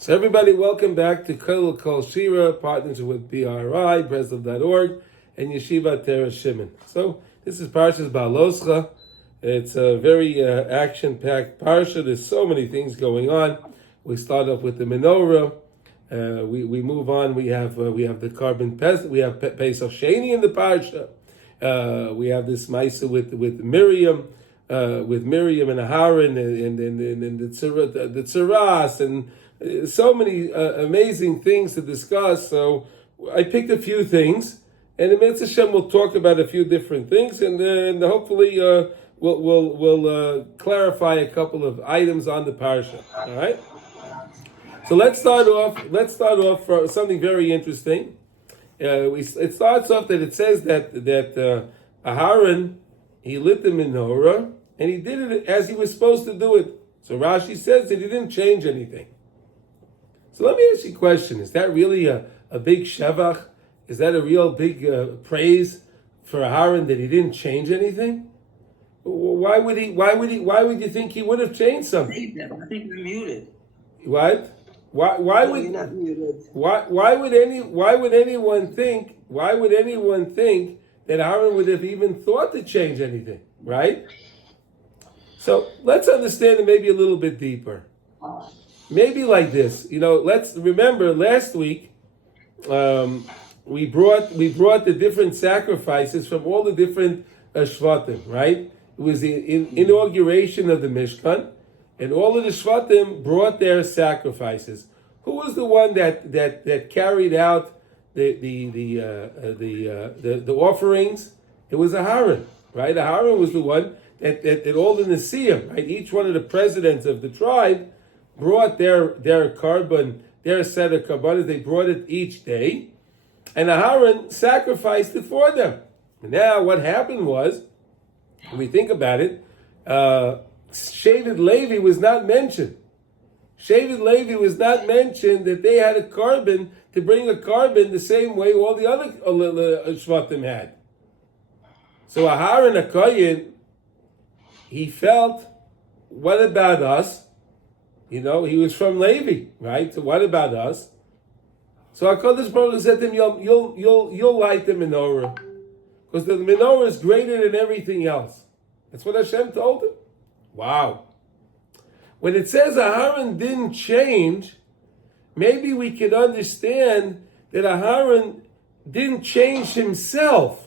So everybody, welcome back to Kol Shira, partners with BRI, Bezalel.org, and Yeshiva Teres Shimon. So this is Parsha BeHa'alotkha. It's a very action-packed Parsha. There's so many things going on. We start off with the Menorah. We move on. We have the carbon pest. We have Pesach Sheni in the Parsha. We have this Maisa with Miriam. With Miriam and Aharon and the Tzaras and so many amazing things to discuss. So I picked a few things, and in Mitzvah Hashem we'll talk about a few different things, and then hopefully we'll clarify a couple of items on the parsha. All right. So let's start off for something very interesting. It starts off that it says that Aharon, he lit the menorah, and he did it as he was supposed to do it. So Rashi says that he didn't change anything. So let me ask you a question. Is that really a big shevach? Is that a real big praise for Aharon that he didn't change anything? Why would you think he would have changed something? I think you're muted. What? Why would you're not muted. Why would anyone think that Aharon would have even thought to change anything, right? So let's understand it maybe a little bit deeper. Maybe like this, let's remember last week we brought the different sacrifices from all the different Shvatim, right? It was the inauguration of the Mishkan, and all of the Shvatim brought their sacrifices. Who was the one that carried out the offerings? It was Aharon, right? Aharon was the one that all the Nesiim, right? Each one of the presidents of the tribe brought their carbon, their set of carbonas. They brought it each day, and Aharon sacrificed it for them. And now, what happened was, when we think about it, Shevet Levi was not mentioned. Shevet Levi was not mentioned that they had a carbon to bring a carbon the same way all the other Shvatim had. So Aharon HaKohen, he felt, what about us? He was from Levi, right? So what about us? So HaKadosh Baruch Hu said to him, you'll light the menorah, because the menorah is greater than everything else. That's what Hashem told him. Wow. When it says Aharon didn't change, maybe we could understand that Aharon didn't change himself.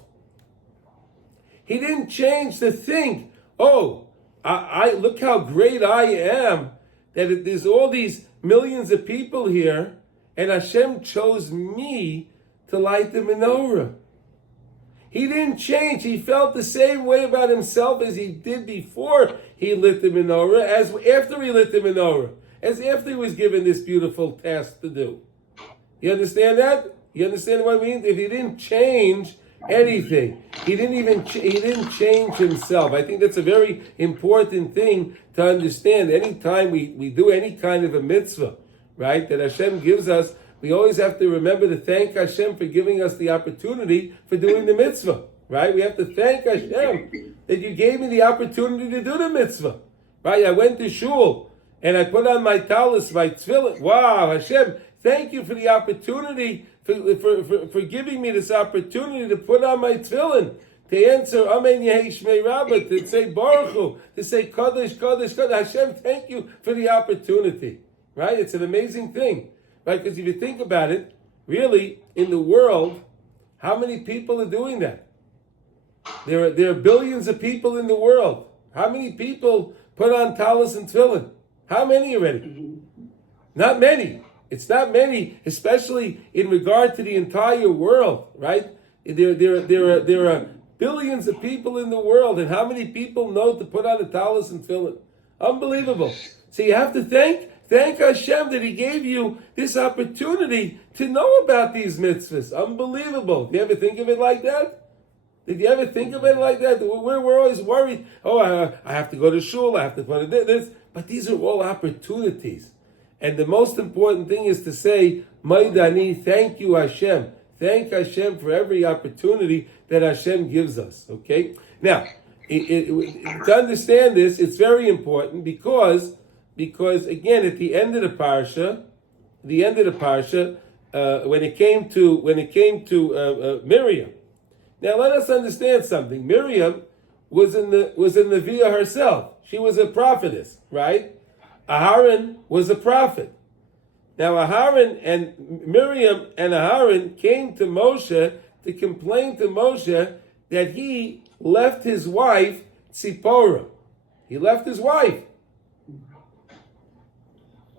He didn't change to think, I look how great I am, that there's all these millions of people here, and Hashem chose me to light the menorah. He didn't change. He felt the same way about himself as he did before he lit the menorah, as after he lit the menorah, as after he was given this beautiful task to do. You understand that? You understand what I mean? If he didn't change anything, he didn't change himself. I think that's a very important thing to understand. Anytime we do any kind of a mitzvah, right, that Hashem gives us, we always have to remember to thank Hashem for giving us the opportunity for doing the mitzvah, right? We have to thank Hashem that you gave me the opportunity to do the mitzvah, right? I went to shul and I put on my talis, my tefillin. Wow, Hashem, thank you for the opportunity, for giving me this opportunity to put on my tefillin, to answer Amen Yehi Shmei Rabbah, to say Baruch Hu, to say Kadosh, Kadosh, Kadosh. Hashem, thank you for the opportunity, right? It's an amazing thing. Right, because if you think about it, really, in the world, how many people are doing that? There are billions of people in the world. How many people put on talis and tefillin? How many already? Not many. It's not many, especially in regard to the entire world, right? There are billions of people in the world, and how many people know to put on a talis and tefillin? Unbelievable. So you have to thank Hashem that He gave you this opportunity to know about these mitzvahs. Unbelievable. Do you ever think of it like that? Did you ever think of it like that? We're always worried. I have to go to shul. I have to put this. But these are all opportunities. And the most important thing is to say, Maidani, thank you Hashem. Thank Hashem for every opportunity that Hashem gives us. Okay? Now, to understand this, it's very important because again, at the end of the parsha, the end of the parsha, when it came to Miriam. Now let us understand something. Miriam was in the Via herself. She was a prophetess, right? Aharon was a prophet. Now Aharon and Miriam and Aharon came to Moshe to complain to Moshe that he left his wife Tzipporah. He left his wife.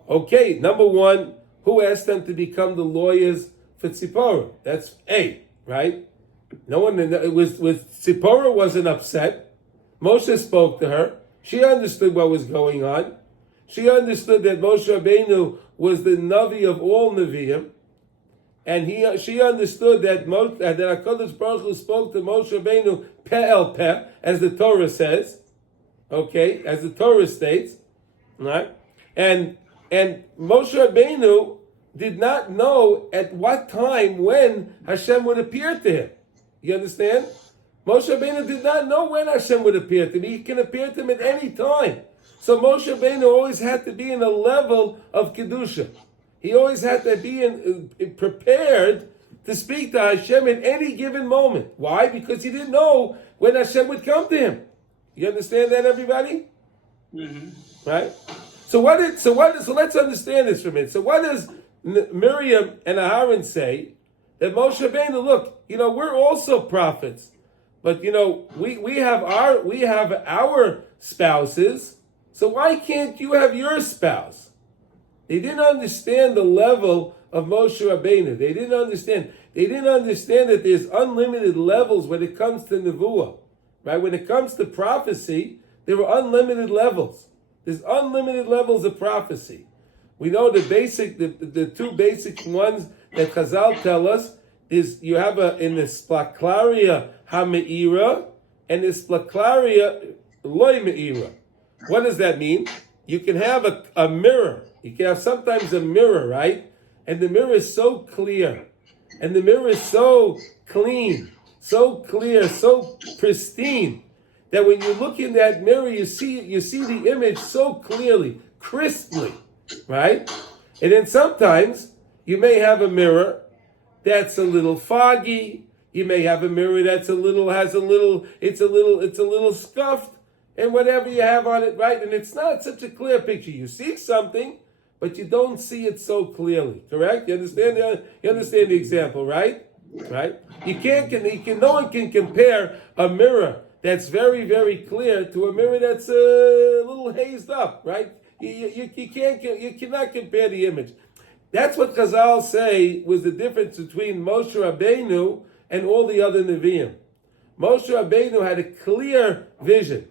Okay, number one, who asked them to become the lawyers for Tzipporah? That's A, right? No one. It was Tzipporah wasn't upset. Moshe spoke to her. She understood what was going on. She understood that Moshe Rabbeinu was the Navi of all Nevi'im, and she understood that HaKadosh Baruch Hu spoke to Moshe Rabbeinu peh el peh, as the Torah says, okay, as the Torah states, right? And Moshe Rabbeinu did not know at what time when Hashem would appear to him. You understand? Moshe Rabbeinu did not know when Hashem would appear to him. He can appear to him at any time. So Moshe Rabbeinu always had to be in a level of Kedusha. He always had to be prepared to speak to Hashem at any given moment. Why? Because he didn't know when Hashem would come to him. You understand that, everybody? Mm-hmm. Right? So let's understand this for a minute. So what does Miriam and Aharon say? That Moshe Rabbeinu, look, we're also prophets, but we have our spouses. So why can't you have your spouse? They didn't understand the level of Moshe Rabbeinu. They didn't understand that there's unlimited levels when it comes to Nevuah. Right? When it comes to prophecy, there are unlimited levels. There's unlimited levels of prophecy. We know the two basic ones that Chazal tell us is you have in the splaklaria ha-me'ira and the splaklaria loy me'ira. What does that mean? You can have a mirror. You can have sometimes a mirror, right? And the mirror is so clear. And the mirror is so clean, so clear, so pristine, that when you look in that mirror, you see the image so clearly, crisply, right? And then sometimes you may have a mirror that's a little foggy. You may have a mirror that's it's a little scuffed, and whatever you have on it, right? And it's not such a clear picture. You see something, but you don't see it so clearly. Correct? You understand the example, right? Right? No one can compare a mirror that's very, very clear to a mirror that's a little hazed up, right? You cannot compare the image. That's what Chazal say was the difference between Moshe Rabbeinu and all the other Nevi'im. Moshe Rabbeinu had a clear vision,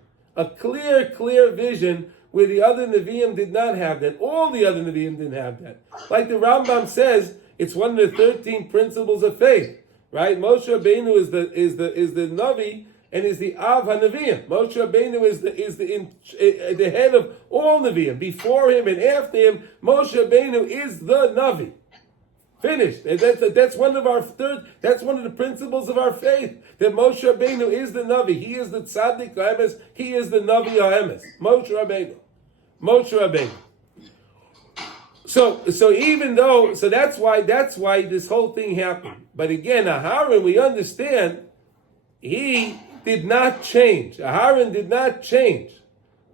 where the other Nevi'im did not have that. All the other Nevi'im didn't have that. Like the Rambam says, it's one of the 13 principles of faith, right? Moshe Rabbeinu is the Navi and is the Av HaNevi'im. Moshe Rabbeinu is the head of all Nevi'im. Before him and after him, Moshe Rabbeinu is the Navi. Finished. And that's one of the principles of our faith, that Moshe Rabbeinu is the Navi. He is the Tzaddik HaEmes. He is the Navi HaEmes. Moshe Rabbeinu. So even though, that's why this whole thing happened. But again, Aharon, we understand, he did not change. Aharon did not change.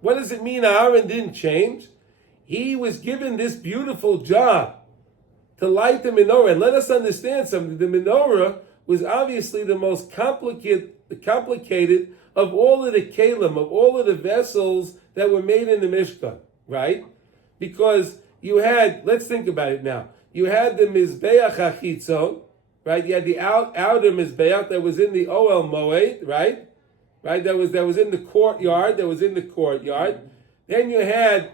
What does it mean Aharon didn't change? He was given this beautiful job to light the menorah. And let us understand something. The menorah was obviously the most complicated of all of the kelim, of all of the vessels that were made in the Mishkan, right? Because you had, let's think about it now. You had the Mizbeach HaChitzon, right? You had the outer Mizbeach that was in the Ohel Moed, right? Right? That was in the courtyard. Then you had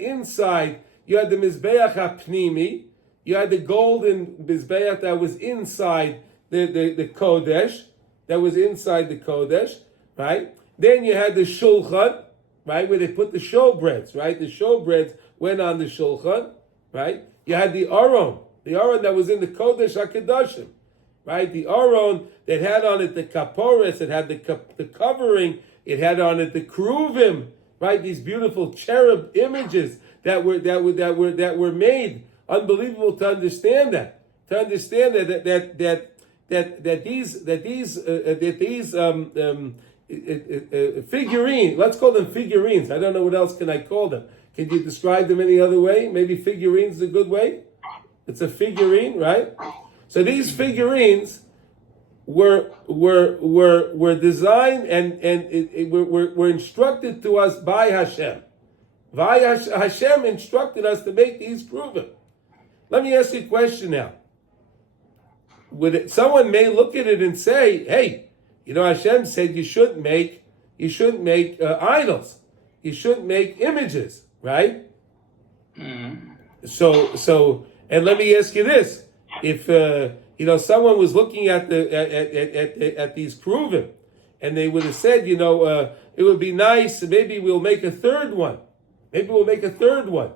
inside, you had the Mizbeach HaPnimi. You had the golden Mizbeach that was inside the Kodesh, right? Then you had the Shulchan, right, where they put the showbreads, right? The showbreads went on the Shulchan, right? You had the Aron that was in the Kodesh HaKadoshim, right? The Aron that had on it the Kaporis, it had the covering, it had on it the Kruvim, right? These beautiful cherub images that were made Unbelievable to understand that. To understand that these figurines, let's call them figurines. I don't know what else can I call them. Can you describe them any other way? Maybe figurines is a good way. It's a figurine, right? So these figurines were designed and were instructed to us by Hashem. Hashem instructed us to make these kruvim. Let me ask you a question now. Someone may look at it and say, "Hey, Hashem said you shouldn't make idols. You shouldn't make images, right?" So, and let me ask you this: if someone was looking at these kruvim, and they would have said, it would be nice. Maybe we'll make a third one. Maybe we'll make a third one,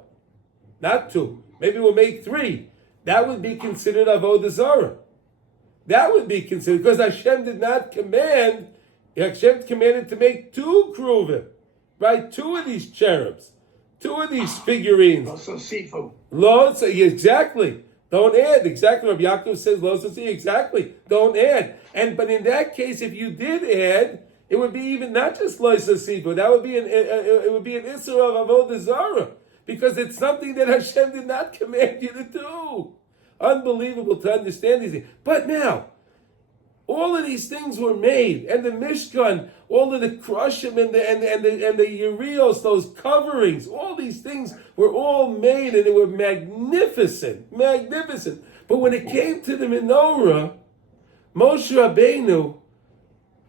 not two. Maybe we'll make three. That would be considered avodah zarah. That would be considered, because Hashem did not command. Hashem commanded to make two kruvim, right? Two of these cherubs, two of these figurines. Exactly. Don't add. Exactly. Rabbi Yaakov says, Lo Sasi, exactly. Don't add. But in that case, if you did add, it would be even not just Lo Sasi, but that would be it would be an Isser of avodah zarah, because it's something that Hashem did not command you to do. Unbelievable to understand these things. But now, all of these things were made, and the Mishkan, all of the Krushim and the Urios, those coverings, all these things were all made, and they were magnificent. But when it came to the Menorah, Moshe Rabbeinu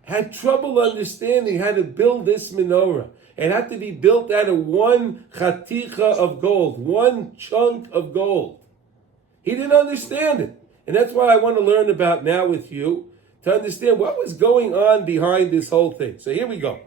had trouble understanding how to build this Menorah. It had to be built out of one chaticha of gold, one chunk of gold. He didn't understand it. And that's what I want to learn about now with you, to understand what was going on behind this whole thing. So here we go.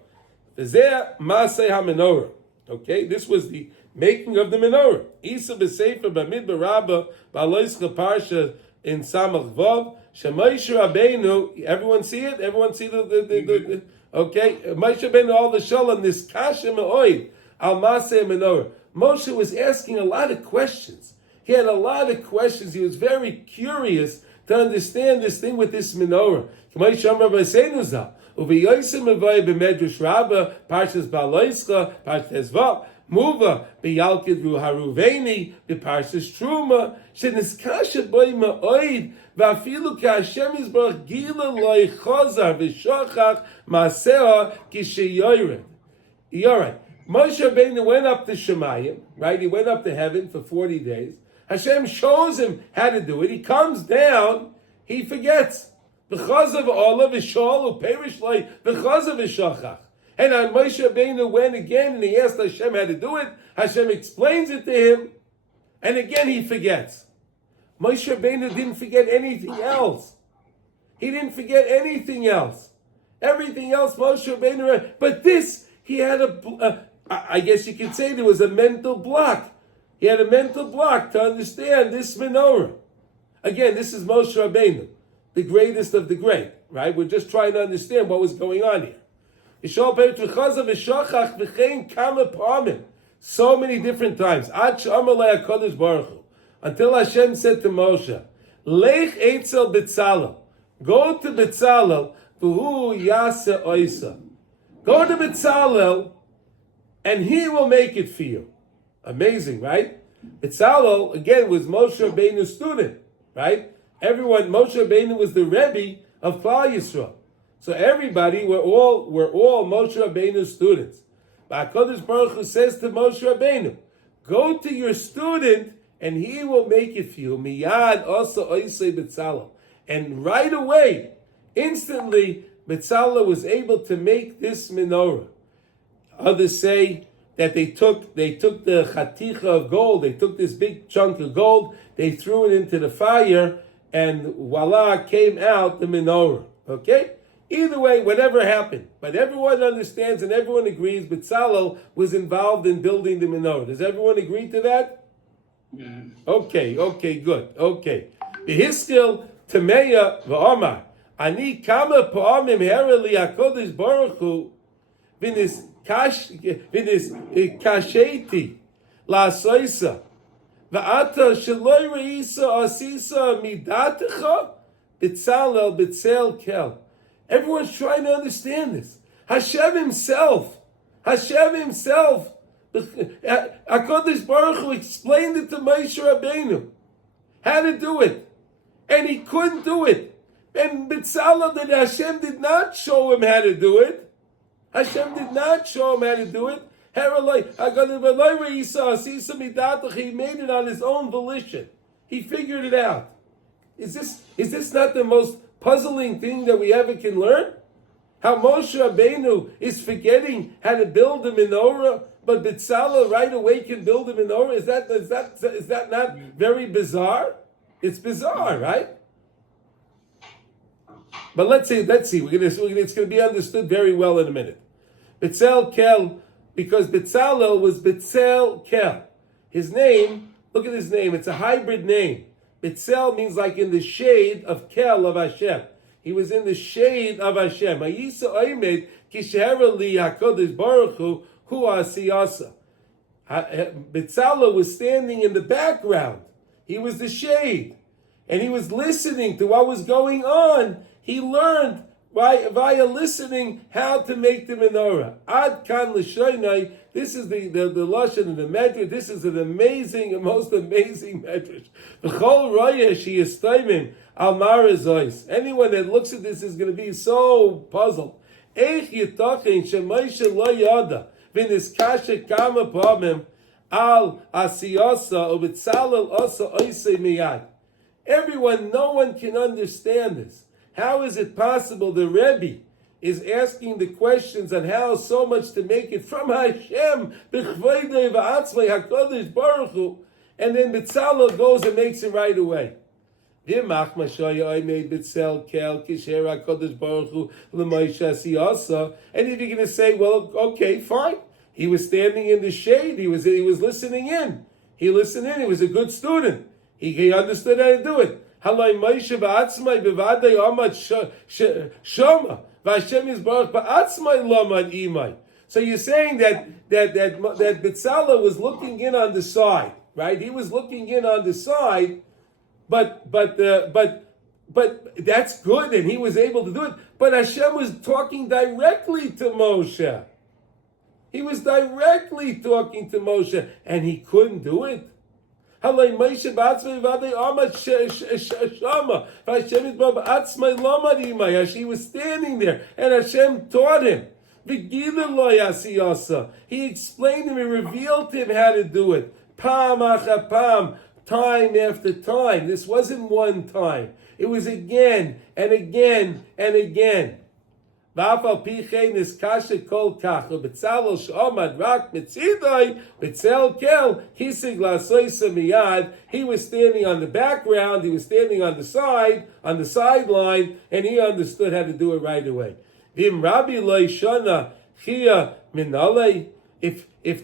V'zeh Maseh HaMenorah. Okay, this was the making of the menorah. Isa b'Sefer Bamidbar Rabbah BeHa'alotkha Parsha in Samach Vav. Moshe Rabbeinu, everyone see it? Everyone see the okay? Moshe Rabbeinu all the shalom, this kasha me'oid al Maseh HaMenorah. Moshe was asking a lot of questions. He had a lot of questions. He was very curious to understand this thing with this menorah. Parshas BeHa'alotkha, Parshas Vav, Muva b'Yalkid Ru Haruveni, b'Parshas Truma, sheniskasha b'y ma'oid, v'afilu k'Hashem Yisbarach gila loy chazar v'shachach maseha kisheyored. All right. Moshe Rabbeinu went up to Shemayim, right? He went up to heaven for 40 days. Hashem shows him how to do it. He comes down, he forgets. Because of Olav Ishol, Uperish Loi, because of Ishachach. And on Moshe Rabbeinu went again and he asked Hashem how to do it. Hashem explains it to him, and again he forgets. Moshe Rabbeinu didn't forget anything else. He didn't forget anything else. Everything else Moshe Rabbeinu, but this, he had I guess you could say there was a mental block. He had a mental block to understand this menorah. Again, this is Moshe Rabbeinu, the greatest of the great, right? We're just trying to understand what was going on here. So many different times. Until Hashem said to Moshe, Lech Eitzel Bezalel, go to Bezalel, v'hu yaseh oisa. Go to Bezalel, and he will make it for you. Amazing, right? Bezalel, again, was Moshe Rabbeinu's student, right? Moshe Rabbeinu was the Rebbe of Klal Yisrael. So everybody, we're all Moshe Rabbeinu's students. But HaKadosh Baruch Hu says to Moshe Rabbeinu, go to your student, and he will make it for you. Miyad also oisei Bezalel. And right away, instantly, Bezalel was able to make this menorah. Others say that they took the chaticha of gold, they took this big chunk of gold, they threw it into the fire, and voila, came out the menorah. Okay? Either way, whatever happened. But everyone understands and everyone agrees Bezalel was involved in building the menorah. Does everyone agree to that? Yeah. Okay, good. Okay. V'hiskil Tameya v'omar. Ani kama pa'amim hera li HaKadosh Baruch Hu v'nis kasheti la'asoisa Va'ata sheloi reisa asisa midatecha Bezalel Betzel Kel. Everyone's trying to understand this. Hashem Himself, HaKadosh Baruch Hu explained it to Moshe Rabbeinu how to do it, and he couldn't do it. And Bezalel, that Hashem did not show him how to do it. Hashem did not show him how to do it. He made it on his own volition. He figured it out. Is this not the most puzzling thing that we ever can learn? How Moshe Rabbeinu is forgetting how to build a menorah, but Bezalel right away can build a menorah. Is that not very bizarre? It's bizarre, right? But let's see. It's going to be understood very well in a minute. Betzel Kel, because Bezalel was Betzel Kel. His name, look at his name. It's a hybrid name. Betzel means like in the shade of Kel of Hashem. He was in the shade of Hashem. Bezalel was standing in the background. He was the shade. And he was listening to what was going on. He learned via listening how to make the menorah. Ad kan l'shoinai. This is the lashon and the medrash. This is an amazing, most amazing medrash. V'chol royesh he is stoimim al marazois. Anyone that looks at this is going to be so puzzled. Eich yitachin sheMoshe lo yada v'nis kasha kama pamim al asiyasa u'Bezalel asa oisei miyad. No one can understand this. How is it possible the Rebbe is asking the questions on how so much to make it from Hashem, b'chvoidei v'atzmai HaKadosh Baruch Hu, and then Bezalel goes and makes it right away. And if you're going to say, well, okay, fine. He was standing in the shade. He was listening in. He listened in. He was a good student. He understood how to do it. Halay Moshe ba'atzmai bevadei amad shoma v'Hashem yisbarach ba'atzmai lamad imai. So you're saying that Bezalel was looking in on the side, right? He was looking in on the side, but that's good, and he was able to do it. But Hashem was talking directly to Moshe. He was directly talking to Moshe, and he couldn't do it. He was standing there, and Hashem taught him. He explained to him, he revealed to him how to do it. Pam acha pam, time after time. This wasn't one time. It was again and again and again. He was standing on the background, he was standing on the sideline, and he understood how to do it right away. If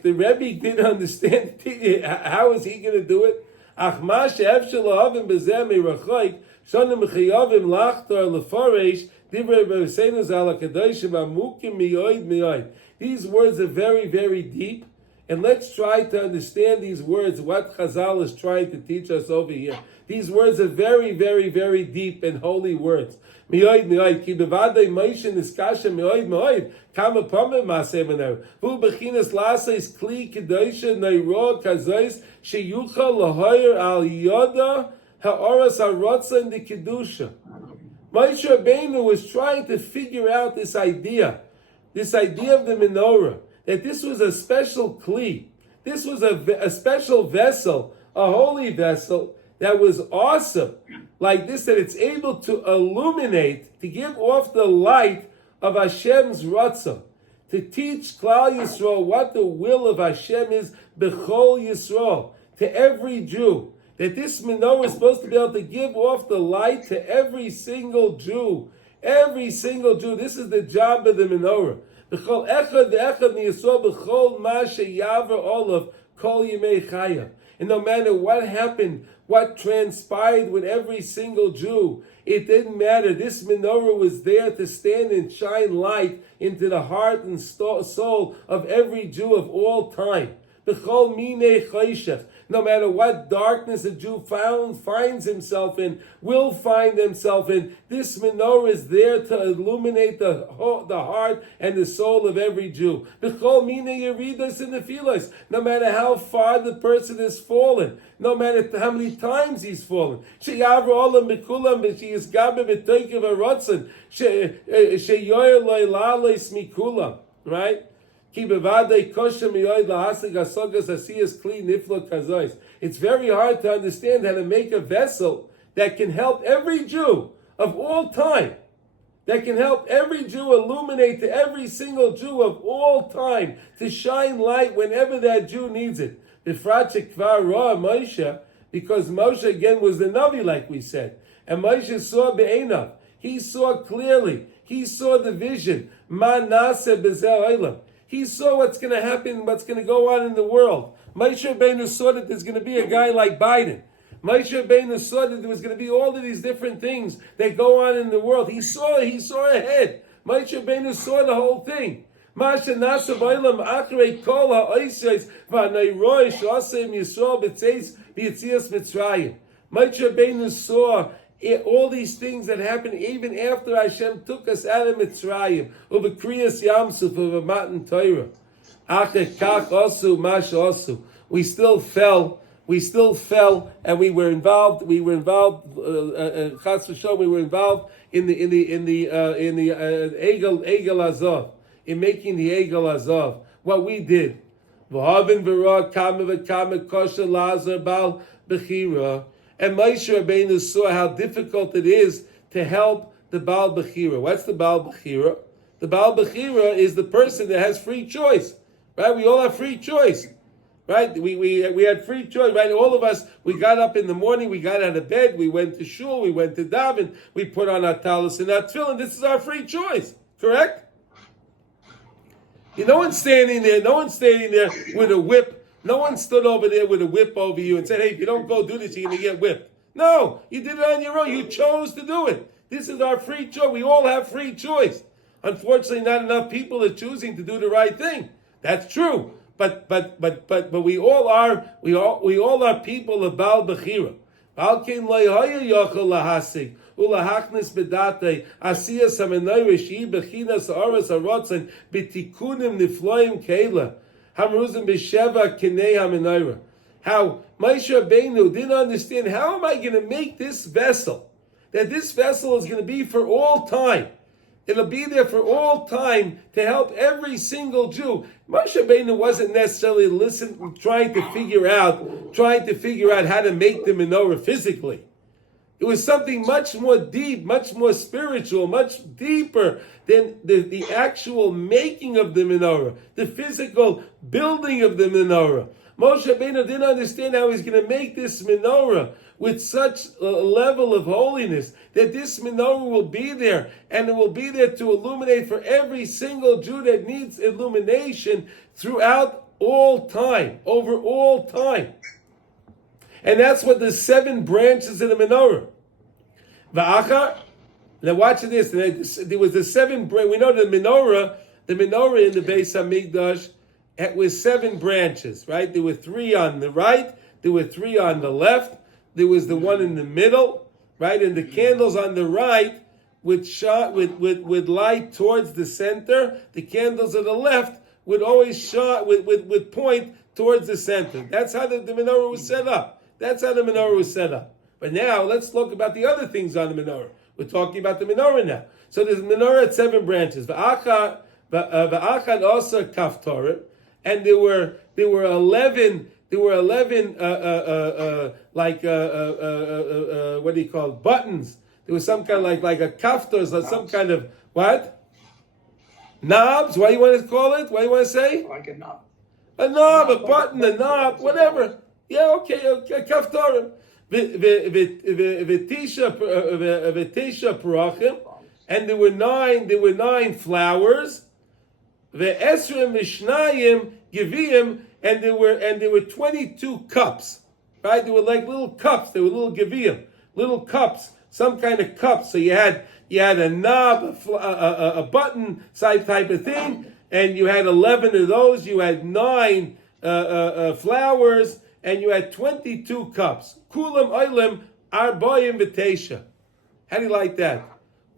the Rebbe didn't understand, how is he going to do it? These words are very, very deep, and let's try to understand these words, what Chazal is trying to teach us over here. These words are very, very, very deep and holy words. Moshe Rabbeinu was trying to figure out this idea of the menorah, that this was a special kli, this was a special vessel, a holy vessel that was awesome, like this, that it's able to illuminate, to give off the light of Hashem's ratzon, to teach Klal Yisrael what the will of Hashem is, b'chol Yisrael, to every Jew. That this menorah is supposed to be able to give off the light to every single Jew. Every single Jew. This is the job of the menorah. B'chol echad ve'echad miyisrael b'chol ma sheyaver olav kol yimei chaya. And no matter what happened, what transpired with every single Jew, it didn't matter. This menorah was there to stand and shine light into the heart and soul of every Jew of all time. B'chol minei chayshech. no matter what darkness a Jew finds himself in, will find himself in, this menorah is there to illuminate the heart and the soul of every Jew. B'chol mina yeridas in the filos, no matter how far the person has fallen, no matter how many times he's fallen. Sheyavra olam b'kulam b'sheyizgabe b'toikev harotzen sheyoyer lo ilales mikulam. Right? It's very hard to understand how to make a vessel that can help every Jew of all time, that can help every Jew illuminate to every single Jew of all time, to shine light whenever that Jew needs it. Because Moshe again was the Navi, like we said. And Moshe saw be'enav. He saw clearly. He saw the vision. Ma nase Bezalel. He saw what's going to happen, what's going to go on in the world. Moshe Rabbeinu saw that there's going to be a guy like Biden. Moshe Rabbeinu saw that there was going to be all of these different things that go on in the world. He saw ahead. Moshe Rabbeinu saw the whole thing. Moshe nasa b'olam achrei kol ha'oishes v'anayroy sh'asem Yisrael b'tzeis b'yitzias Mitzrayim. Moshe Rabbeinu saw all these things that happened even after Hashem took us out of Mitzrayim, over Kriyas Yamsuf, over Matan Torah. We still fell, and we were involved. We were involved. Chas v'shalom, we were involved in the Egel Azov, in making the Egel Azov. What we did, V'havin v'ra kama v'kama kosher lazar bal b'chira. And Moshe Rabbeinu saw how difficult it is to help the Baal Bechira. What's the Baal Bechira? The Baal Bechira is the person that has free choice, right? We all have free choice, right? We had free choice, right? All of us, we got up in the morning, we got out of bed, we went to shul, we went to daven, we put on our talis and our tefillin. This is our free choice, correct? No one's standing there with a whip. No one stood over there with a whip over you and said, hey, if you don't go do this, you're going to get whipped. No, you did it on your own. You chose to do it. This is our free choice. We all have free choice. Unfortunately, not enough people are choosing to do the right thing. That's true. But we all are people of Baal Bechira. Alkein le'haya yachol lahasig ulahachnis bedate asiyas hamenorah shehi bechinas ha'aras harotzen b'tikunim nifloim keila. How Moshe Rabbeinu didn't understand, how am I going to make this vessel, that this vessel is going to be for all time. It'll be there for all time to help every single Jew. Moshe Rabbeinu wasn't necessarily trying to figure out how to make the menorah physically. It was something much more deep, much more spiritual, much deeper than the actual making of the menorah, the physical building of the menorah. Moshe Rabbeinu didn't understand how he's going to make this menorah with such a level of holiness, that this menorah will be there, and it will be there to illuminate for every single Jew that needs illumination throughout all time, over all time. And that's what the 7 branches of the menorah. Va'achar, now watch this. There was the 7 branches. We know the menorah in the Beis Hamikdash, it was 7 branches, right? There were 3 on the right, there were 3 on the left, there was the one in the middle, right? And the candles on the right would light towards the center. The candles on the left would always would point towards the center. That's how the menorah was set up. But now let's talk about the other things on the menorah. We're talking about the menorah now. So there's a menorah at 7 branches. Va'achad also kaftorim, and there were 11. What do you call it? Buttons. There was some kind of like a kaftor, or some kind of what? Knobs. What do you want to call it? What do you want to say? Like a knob. A knob, a button, a knob, whatever. Yeah, okay, kaftorim. V'tisha parachim, and there were 9 flowers. Ve'esrim v'shnayim givim, and there were 22 cups. Right? They were like little cups. They were little givim, little cups, some kind of cups. So you had a knob, a button type of thing, and you had 11 of those. You had 9 flowers. and you had 22 cups. Kulam oilim arbaim v'teisha. How do you like that?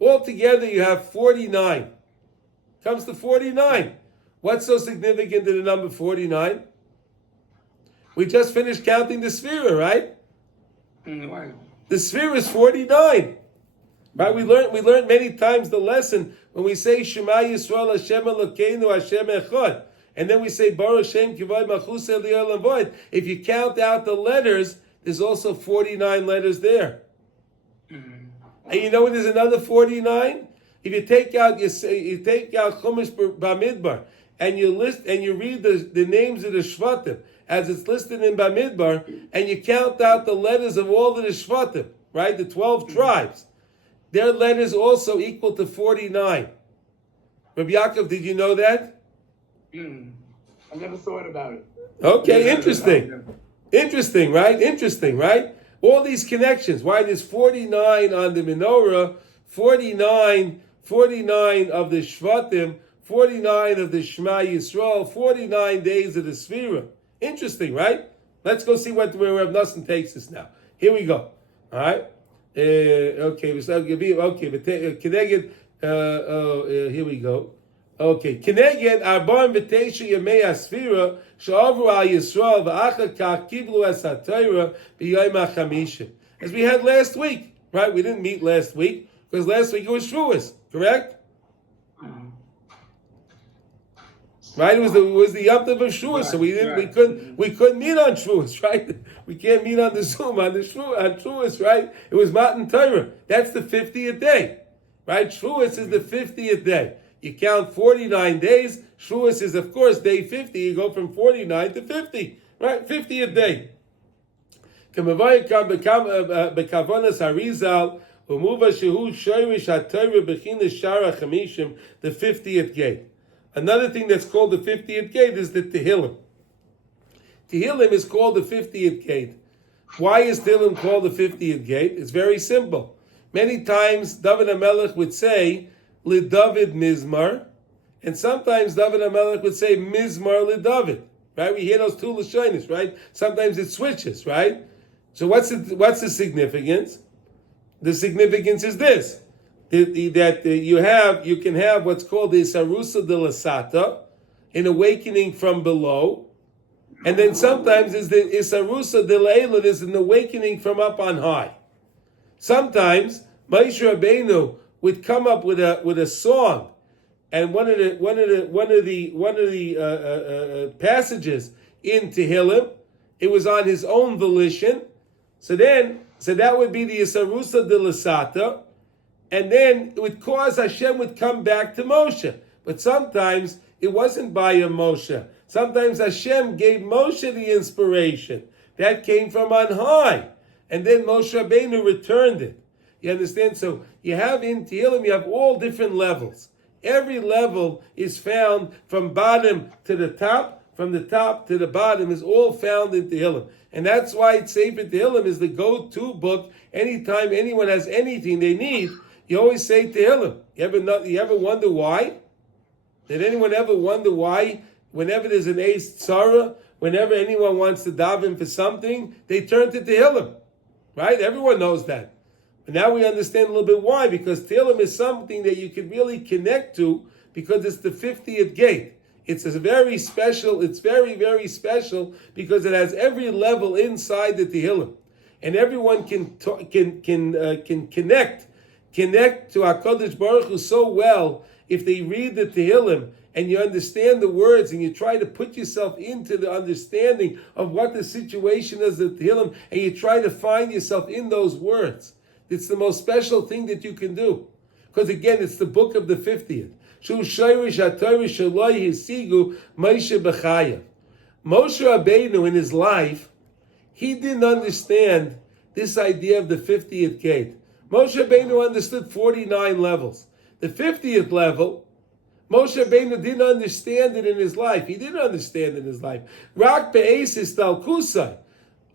Altogether, you have 49. Comes to 49. What's so significant in the number 49? We just finished counting the Sphira, right? The Sphira is 49. Right? We learned many times the lesson when we say Shema Yisrael Hashem Elokeinu Hashem Echad. And then we say Baruch Shem Kivod Malchus Eliyol Void. If you count out the letters, there's also 49 letters there. And you know what? There's another 49. If you take out Chumash Bamidbar and you read the names of the Shvatim as it's listed in Bamidbar, and you count out the letters of all of the Shvatim, right? The 12 tribes. Their letters also equal to 49. Rabbi Yaakov, did you know that? I never thought about it. Okay, interesting. Interesting, right? Interesting, right? All these connections. Why there's 49 on the Menorah, 49 of the Shvatim, 49 of the Shema Yisrael, 49 days of the Sphira. Interesting, right? Let's go see where Rav Nosson takes us now. Here we go. All right. Okay. Keneged. Here we go. Okay. Keneged arba'im v'teisha yemei asfira she'avru al Yisrael v'achar kach kiblu es haTorah b'yom ha'chamishim. As we had last week, right? We didn't meet last week because last week it was Shavuos, correct? Right, it was the Yom Tov of Shavuos, so we couldn't meet on Shavuos, right? We can't meet on the Zoom on Shavuos, right? It was Matan Torah. That's the 50th day, right? Shavuos is the 50th day. You count 49 days. Shavuos is of course day 50. You go from 49 to 50, right? 50th day. Bekavonas Harizal Umuva Shehu Shoirish HaTorah B'chinas Shara Chamishim, the 50th gate. Another thing that's called the 50th gate is the Tehillim. Tehillim is called the 50th gate. Why is Tehillim called the 50th gate? It's very simple. Many times David HaMelech would say, LeDavid Mizmar, and sometimes David HaMelech would say, Mizmar LeDavid. Right? We hear those two Lashonis, right? Sometimes it switches, right? So what's the significance? The significance is this. That you can have what's called the Isarusa de Lasata, an awakening from below, and then sometimes is the Isarusa de Leila, is an awakening from up on high. Sometimes Moshe Rabbeinu would come up with a song, and one of the passages in Tehillim, it was on his own volition. So that would be the Isarusa de Lasata. And then it would cause Hashem would come back to Moshe. But sometimes it wasn't by a Moshe. Sometimes Hashem gave Moshe the inspiration. That came from on high. And then Moshe Rabbeinu returned it. You understand? So you have in Tehillim, you have all different levels. Every level is found from bottom to the top. From the top to the bottom is all found in Tehillim. And that's why Sefer Tehillim is the go-to book. Anytime anyone has anything they need, you always say Tehillim. You ever wonder why? Did anyone ever wonder why? Whenever there's an Eis Tzara, whenever anyone wants to daven for something, they turn to Tehillim. Right? Everyone knows that. But now we understand a little bit why. Because Tehillim is something that you can really connect to because it's the 50th gate. It's very special. It's very, very special because it has every level inside the Tehillim. And everyone can connect to HaKadosh Baruch Hu so well if they read the Tehillim and you understand the words and you try to put yourself into the understanding of what the situation is at Tehillim and you try to find yourself in those words. It's the most special thing that you can do. Because again, it's the book of the 50th. Moshe Rabbeinu in his life, he didn't understand this idea of the 50th gate. Moshe Rabbeinu understood 49 levels. The 50th level, Moshe Rabbeinu didn't understand it in his life. He didn't understand it in his life. Rak be'esis talkusai.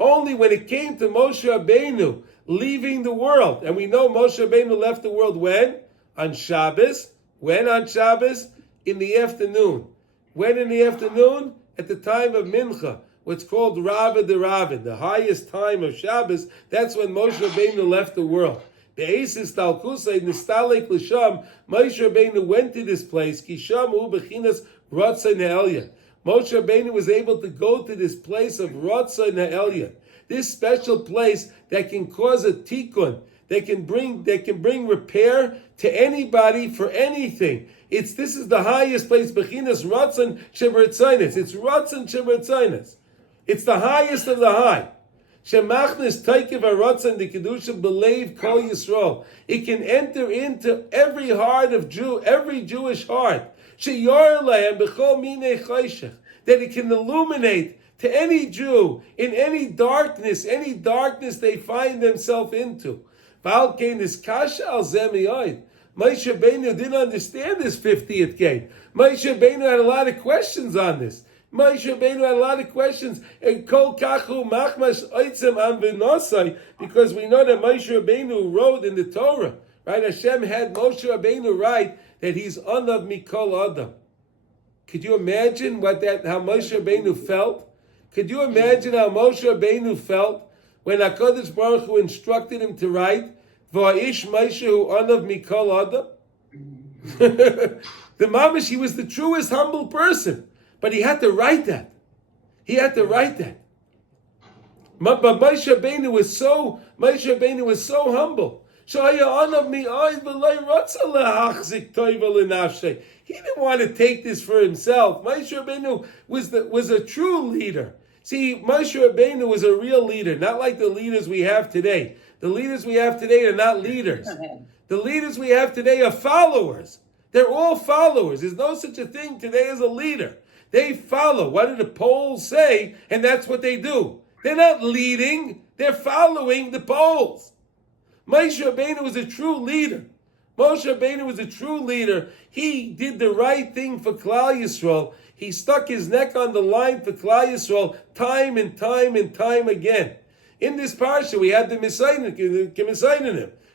Only when it came to Moshe Rabbeinu leaving the world. And we know Moshe Rabbeinu left the world when? On Shabbos. When on Shabbos? In the afternoon. When in the afternoon? At the time of Mincha. what's called Rava de Ravin, the highest time of Shabbos. That's when Moshe Rabbeinu left the world. Be'esis talkusay nistalek l'sham. Moshe Rabbeinu went to this place. Kisham hu bechinas ratzon ha'elyon. Moshe Rabbeinu was able to go to this place of ratzon ha'elyon, this special place that can cause a tikkun, that can bring repair to anybody for anything. This is the highest place. Bechinas ratzon shebertzainis. It's ratzon shebertzainis. It's the highest of the high. Shemachnis taikiv haratzon the kedusha believe kol Yisrael. It can enter into every heart of every Jewish heart. Sheyor lahem b'chol minei chayshech. That it can illuminate to any Jew in any darkness they find themselves into. V'alkein is kasha al zeh. Moshe Rabbeinu didn't understand this 50th gate. Moshe Rabbeinu had a lot of questions on this. Moshe Rabbeinu had a lot of questions. And kol kachu machmash oitzem am v'nosai, because we know that Moshe Rabbeinu wrote in the Torah, right? Hashem had Moshe Rabbeinu write that he's anav mikol adam. Could you imagine how Moshe Rabbeinu felt? Could you imagine how Moshe Rabbeinu felt when HaKadosh Baruch Hu instructed him to write V'aish Moshe hu anav mikol adam? The mamash, he was the truest humble person. But he had to write that. But Moshe Rabbeinu was so humble. He didn't want to take this for himself. Moshe Rabbeinu was a true leader. See, Moshe Rabbeinu was a real leader, not like the leaders we have today. The leaders we have today are not leaders. The leaders we have today are followers. They're all followers. There's no such a thing today as a leader. They follow. What do the polls say? And that's what they do. They're not leading. They're following the polls. Moshe Rabbeinu was a true leader. Moshe Rabbeinu was a true leader. He did the right thing for Klal Yisrael. He stuck his neck on the line for Klal Yisrael time and time and time again. In this parsha, we had the Messiah,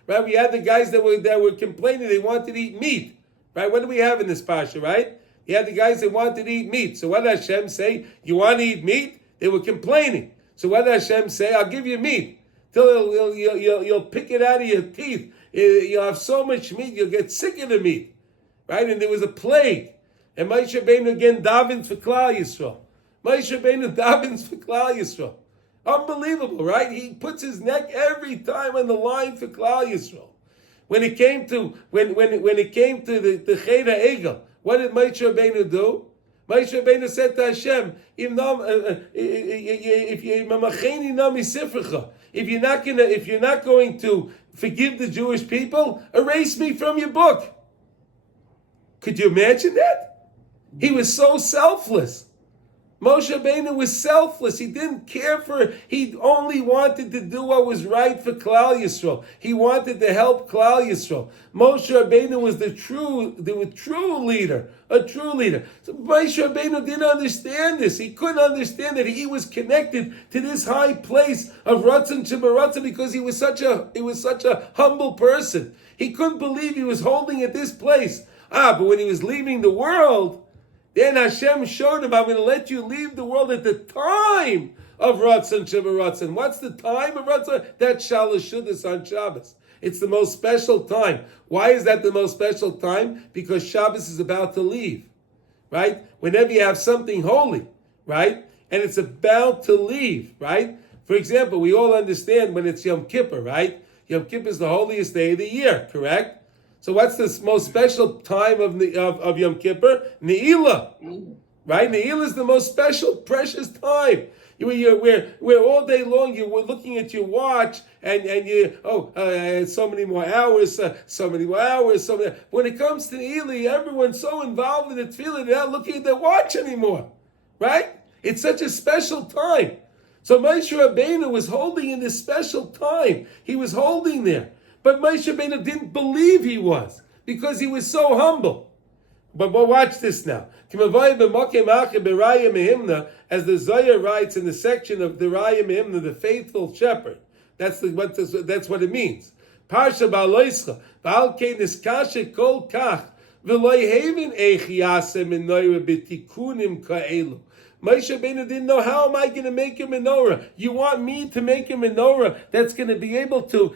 right? We had the guys that were complaining they wanted to eat meat, right? What do we have in this parsha, right? You had the guys that wanted to eat meat. So what did Hashem say? You want to eat meat? They were complaining. So what did Hashem say? I'll give you meat. Till you'll pick it out of your teeth. You'll have so much meat, you'll get sick of the meat. Right? And there was a plague. And Moshe Rabbeinu again davens for Klal Yisrael. Moshe Rabbeinu davens for Klal Yisrael. Unbelievable, right? He puts his neck every time on the line for Klal Yisrael. When it came to the Ched HaEgel, what did Moshe Rabbeinu do? Moshe Rabbeinu said to Hashem, if you're not going to forgive the Jewish people, erase me from your book. Could you imagine that? He was so selfless. Moshe Rabbeinu was selfless. He didn't care he only wanted to do what was right for Klal Yisrael. He wanted to help Klal Yisrael. Moshe Rabbeinu was the true leader, a true leader. So Moshe Rabbeinu didn't understand this. He couldn't understand that he was connected to this high place of Ratzon Shebaratzon because he was such a humble person. He couldn't believe he was holding at this place. But when he was leaving the world, then Hashem showed him, I'm going to let you leave the world at the time of Ratzon Shebaratzon. What's the time of Ratzon? That's Shalosh Shudas on Shabbos. It's the most special time. Why is that the most special time? Because Shabbos is about to leave, right? Whenever you have something holy, right? And it's about to leave, right? For example, we all understand when it's Yom Kippur, right? Yom Kippur is the holiest day of the year, correct? So what's the most special time of Yom Kippur? Ne'ilah, right? Ne'ilah is the most special, precious time. Where all day long you were looking at your watch and so many more hours. When it comes to Ne'ilah, everyone's so involved in the tefillah, they're not looking at their watch anymore, right? It's such a special time. So Moshe Rabbeinu was holding in this special time. He was holding there. But Moshe Rabbeinu didn't believe he was, because he was so humble. But watch this now. As the Zohar writes in the section of the Raya Mehimna, the faithful shepherd. That's what it means. Parsha BeHa'alotkha, v'alkein niskashe kol kach, v'lo haven eich yaseh Menorah b'tikunim ka'elu. Moshe Rabbeinu didn't know, how am I going to make a menorah? You want me to make a menorah that's going to be able to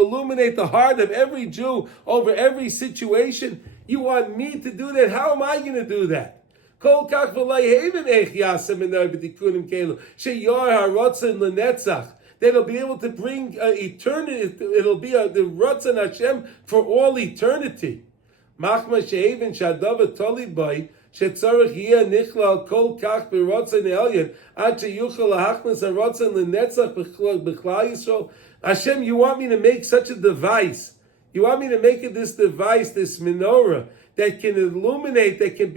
illuminate the heart of every Jew over every situation? You want me to do that? How am I going to do that? Kol kach v'lo haven ech yaseh menorah b'tikunim kelu sheyor harotzen lenetzach. That'll be able to bring eternity. It'll be the Ratzon Hashem for all eternity. Machma she'evin shadav toli boy shetzarich yeh nichlal kol kach b'Ratzon elyon ad sheyuchal lahachnas haRatzon lenetzach b'Klal Yisrael. Hashem, you want me to make such a device? You want me to make this device, this menorah, that can illuminate, that can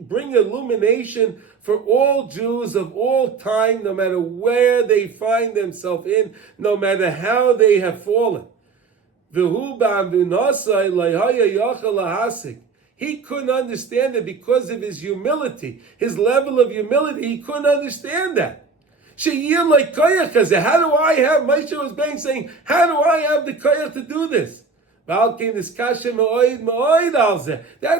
bring illumination for all Jews of all time, no matter where they find themselves in, no matter how they have fallen. He couldn't understand it because of his humility, his level of humility. He couldn't understand that. How do I have, Moshe was saying, how do I have the koyach to do this? That's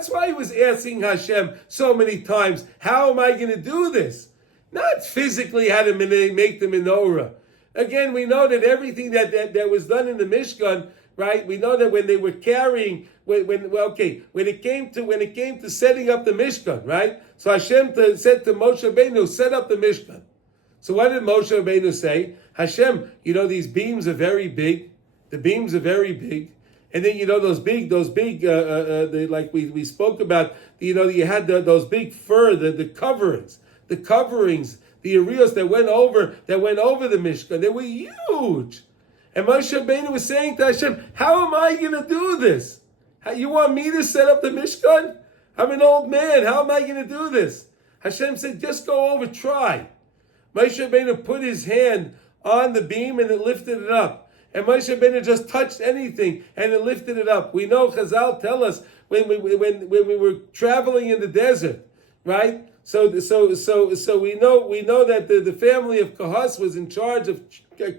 why he was asking Hashem so many times, how am I going to do this? Not physically how to make the menorah. Again, we know that everything that was done in the Mishkan, right? We know that when they were carrying, when it came to setting up the Mishkan, right? So Hashem said to Moshe Rabbeinu, set up the Mishkan. So what did Moshe Rabbeinu say? Hashem, these beams are very big. The beams are very big. And then those big, like we spoke about. You had those big fur, the coverings, the areas that went over the Mishkan. They were huge. And Moshe Rabbeinu was saying to Hashem, "How am I going to do this? You want me to set up the Mishkan? I'm an old man. How am I going to do this?" Hashem said, "Just go over, try." Moshe Rabbeinu put his hand on the beam and it lifted it up. And Moshe Rabbeinu just touched anything and it lifted it up. We know Chazal tell us when we were traveling in the desert, right? So we know that the family of Kahas was in charge of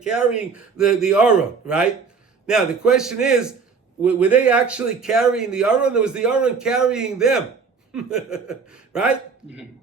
carrying the Aron, right? Now the question is, were they actually carrying the Aron, or was the Aron carrying them? Right?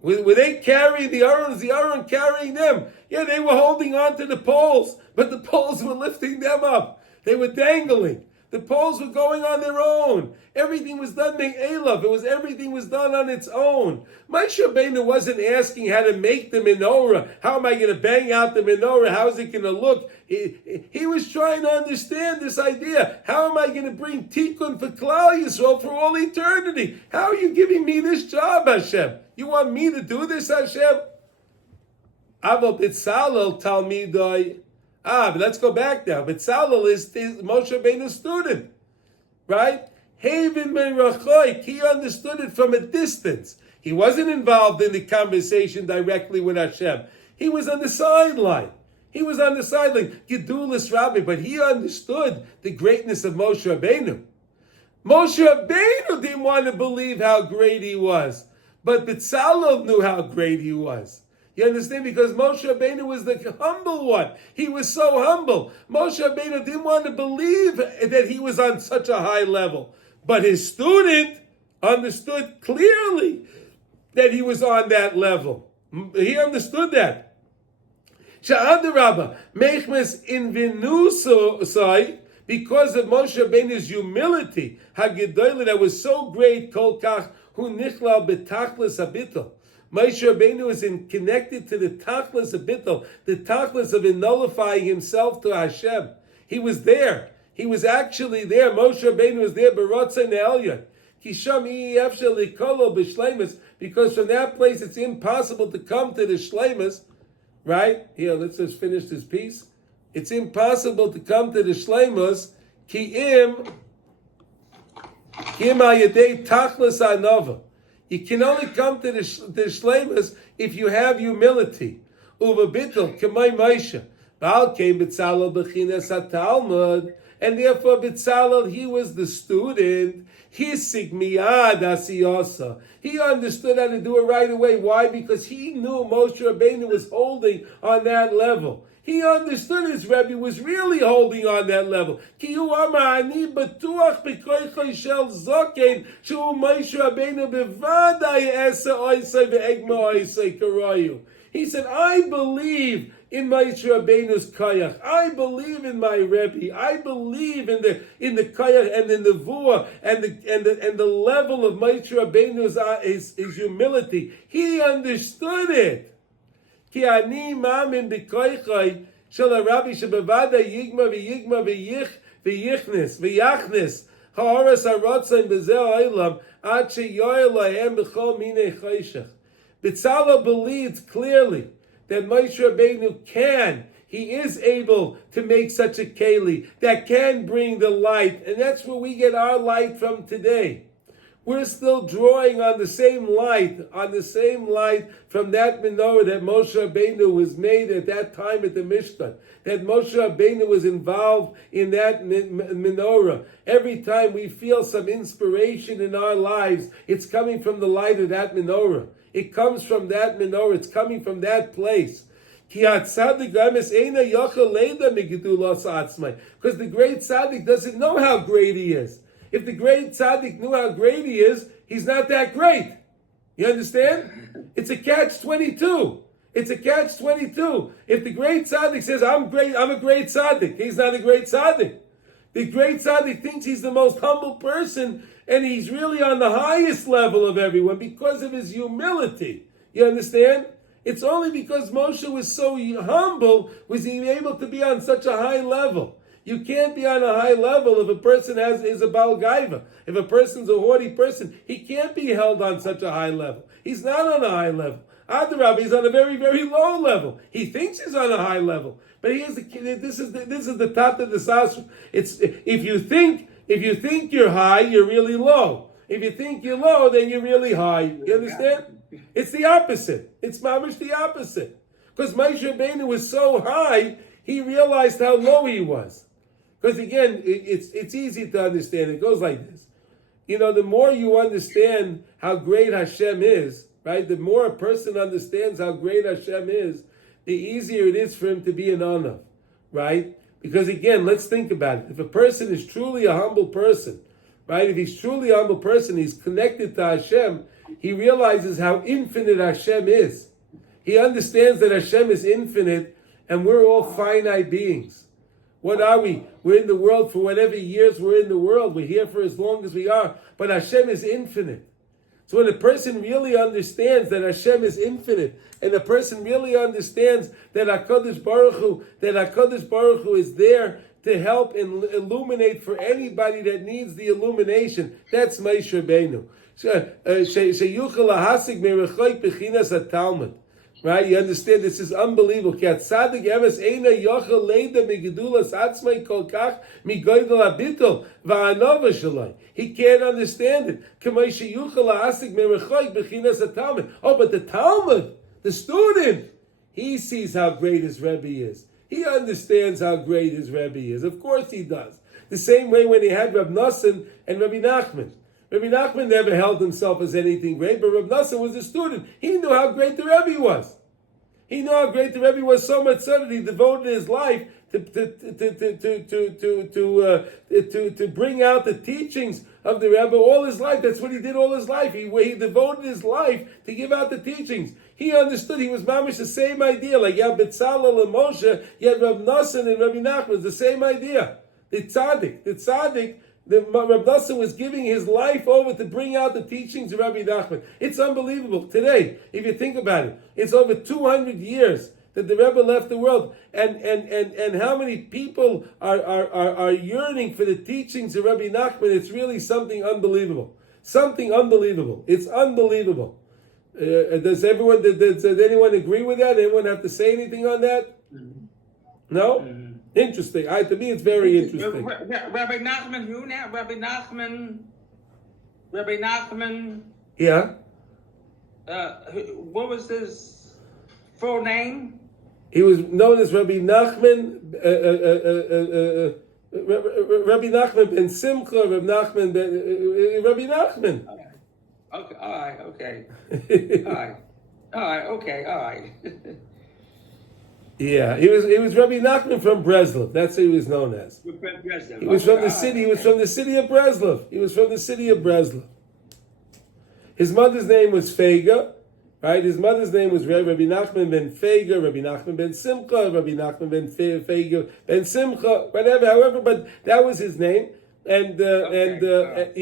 Were they carrying the Aron? Was the Aron carrying them? Yeah, they were holding on to the poles, but the poles were lifting them up. They were dangling. The poles were going on their own. Everything was done me'elav. Everything was done on its own. Moshe Rabbeinu wasn't asking how to make the menorah. How am I going to bang out the menorah? How is it going to look? He was trying to understand this idea. How am I going to bring tikkun for Klal Yisrael for all eternity? How are you giving me this job, Hashem? You want me to do this, Hashem? Aval Bezalel Talmidai. But let's go back now. Bezalel is Moshe Rabbeinu's student, right? Haven Menorah. He understood it from a distance. He wasn't involved in the conversation directly with Hashem. He was on the sideline. Gedulas Rabbi, but he understood the greatness of Moshe Rabbeinu. Moshe Rabbeinu didn't want to believe how great he was, but Bezalel knew how great he was. You understand? Because Moshe Rabbeinu was the humble one. He was so humble. Moshe Rabbeinu didn't want to believe that he was on such a high level. But his student understood clearly that he was on that level. He understood that. Sha'adarabba, mechmes invinusai, because of Moshe Rabbeinu's humility, hagedoyle, that was so great, kol kach hu nichlal betachlis habitul. Moshe Rabbeinu is connected to the tachlis of bittul, the tachlis of nullifying himself to Hashem. He was there. He was actually there. Moshe Rabbeinu was there, b'rotzei ne'elyon. Kisham efshel likolo b'shleimus, because from that place it's impossible to come to the shleimus. Right? Here, let's just finish this piece. It's impossible to come to the shleimus, ki im ayadei tachlis anova. You can only come to the shleimus if you have humility. Uva bittul k'may Moshe. Val came Bezalel b'chinas haTalmud, and therefore Bezalel, he was the student. Hisig miyad asiyasa. He understood how to do it right away. Why? Because he knew Moshe Rabbeinu was holding on that level. He understood his Rebbe was really holding on that level. Ki hu amar ani batuach b'koichoi shel zoken shu Moshe Rabbeinu bevadai esa oisei ve'egma oisei karoyu. He said, I believe in Moshe Rabbeinu's koyach. I believe in my Rebbe. I believe in the koyach and in the vuah and the level of Moshe Rabbeinu's his humility. He understood it. Ki ani mamin b'koychoi shel Rabbi shebevada yigma v'yichnis ha'oras ha'rotzaim b'zeh ha'olam ad sheyoel lahem b'chol minei choshech. Bezalel believes clearly that Moshe Rabbeinu he is able to make such a keli that can bring the light, and that's where we get our light from today. We're still drawing on the same light from that menorah that Moshe Rabbeinu was made at that time at the Mishkan, that Moshe Rabbeinu was involved in that menorah. Every time we feel some inspiration in our lives, it's coming from the light of that menorah. It comes from that menorah. It's coming from that place. Because the great tzaddik doesn't know how great he is. If the great tzaddik knew how great he is, he's not that great. You understand? It's a catch-22. It's a catch-22. If the great tzaddik says, I'm a great tzaddik, he's not a great tzaddik. The great tzaddik thinks he's the most humble person, and he's really on the highest level of everyone because of his humility. You understand? It's only because Moshe was so humble was he able to be on such a high level. You can't be on a high level if a person is a Baal Gaiva. If a person's a haughty person, he can't be held on such a high level. He's not on a high level. Adarabah, he's on a very, very low level. He thinks he's on a high level, but this is the top of the sasra. It's if you think you're high, you're really low. If you think you're low, then you're really high. You understand? It's the opposite. It's mamish the opposite. Because Moshe Rabbeinu was so high, he realized how low he was. Because again, it's easy to understand. It goes like this. You know, the more you understand how great Hashem is, right? The more a person understands how great Hashem is, the easier it is for him to be an honor, right? Because again, let's think about it. If a person is truly a humble person, right? If he's truly a humble person, he's connected to Hashem, he realizes how infinite Hashem is. He understands that Hashem is infinite and we're all finite beings. What are we? We're in the world for whatever years we're in the world. We're here for as long as we are. But Hashem is infinite. So when a person really understands that Hashem is infinite, and a person really understands that HaKadosh Baruch Hu is there to help and illuminate for anybody that needs the illumination, that's Moshe Rabbeinu. Right? You understand? This is unbelievable. He can't understand it. Oh, but the Talmud, the student, he sees how great his Rebbe is. He understands how great his Rebbe is. Of course he does. The same way when he had Reb Nosson and Rabbi Nachman. Rabbi Nachman never held himself as anything great, but Reb Nosson was a student. He knew how great the Rebbe was. He knew how great the Rebbe was, so much so that he devoted his life to bring out the teachings of the Rebbe all his life. That's what he did all his life. He devoted his life to give out the teachings. He understood. He was mamish the same idea. Like you have Bezalel and Moshe, you had Reb Nosson and Rabbi Nachman. It's the same idea. The tzaddik. Reb Nosson was giving his life over to bring out the teachings of Rabbi Nachman. It's unbelievable. Today, if you think about it, it's over 200 years that the Rebbe left the world, and how many people are yearning for the teachings of Rabbi Nachman. It's really something unbelievable. Something unbelievable. It's unbelievable. Does anyone agree with that? Anyone have to say anything on that? No? Interesting. To me, it's very interesting. Rabbi Nachman, who now? Rabbi Nachman. Yeah. What was his full name? He was known as Rabbi Nachman. Rabbi Nachman ben Simcha. Rabbi Nachman. Rabbi Nachman. Okay. All right. Okay. All right. Okay. All right. Yeah, he was Rabbi Nachman from Breslov. That's what he was known as. He was from the city. He was from the city of Breslov. He was from the city of Breslov. His mother's name was Fega, right? His mother's name was Rabbi Nachman ben Fega, Rabbi Nachman ben Simcha, Rabbi Nachman ben Fega ben Simcha, whatever. However, but that was his name. And okay.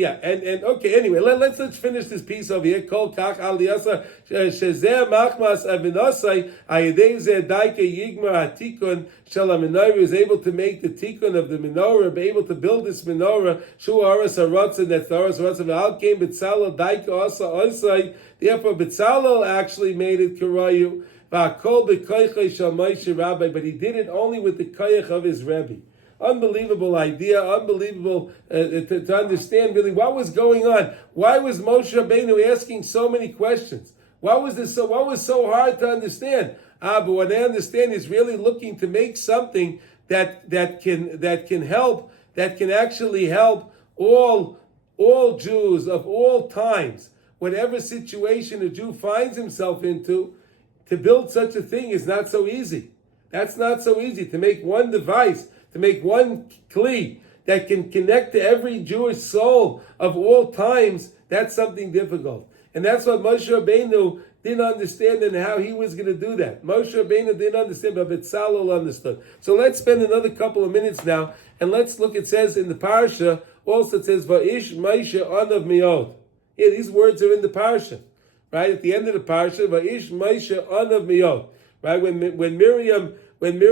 Anyway, let's finish this piece over here. Kol kach aliyasa shezeh machmas avinasai ayedei zeh daike yigmar hatikun shel menorah. He was able to make the tikun of the menorah, be able to build this menorah. Shu aras haratzin that aras haratzin al came Bezalel daike asa osai. Therefore, Bezalel actually made it karayu. Va'kol b'koychei shel Moshe Rabbi, but he did it only with the koyach of his Rebbe. Unbelievable idea, unbelievable to understand really what was going on. Why was Moshe Rabbeinu asking so many questions? What was so hard to understand? But what I understand is really looking to make something that can help, that can actually help all Jews of all times, whatever situation a Jew finds himself into. To build such a thing is not so easy. That's not so easy. To make one device, to make one kli that can connect to every Jewish soul of all times, that's something difficult. And that's what Moshe Rabbeinu didn't understand and how he was going to do that. Moshe Rabbeinu didn't understand, but Bezalel understood. So let's spend another couple of minutes now, and let's look. It says in the Parsha, also it says, Va'ish Moshe anav miod. Yeah, these words are in the Parsha. Right? At the end of the Parsha, Va'ish Moshe anav miod. Right? When Miriam and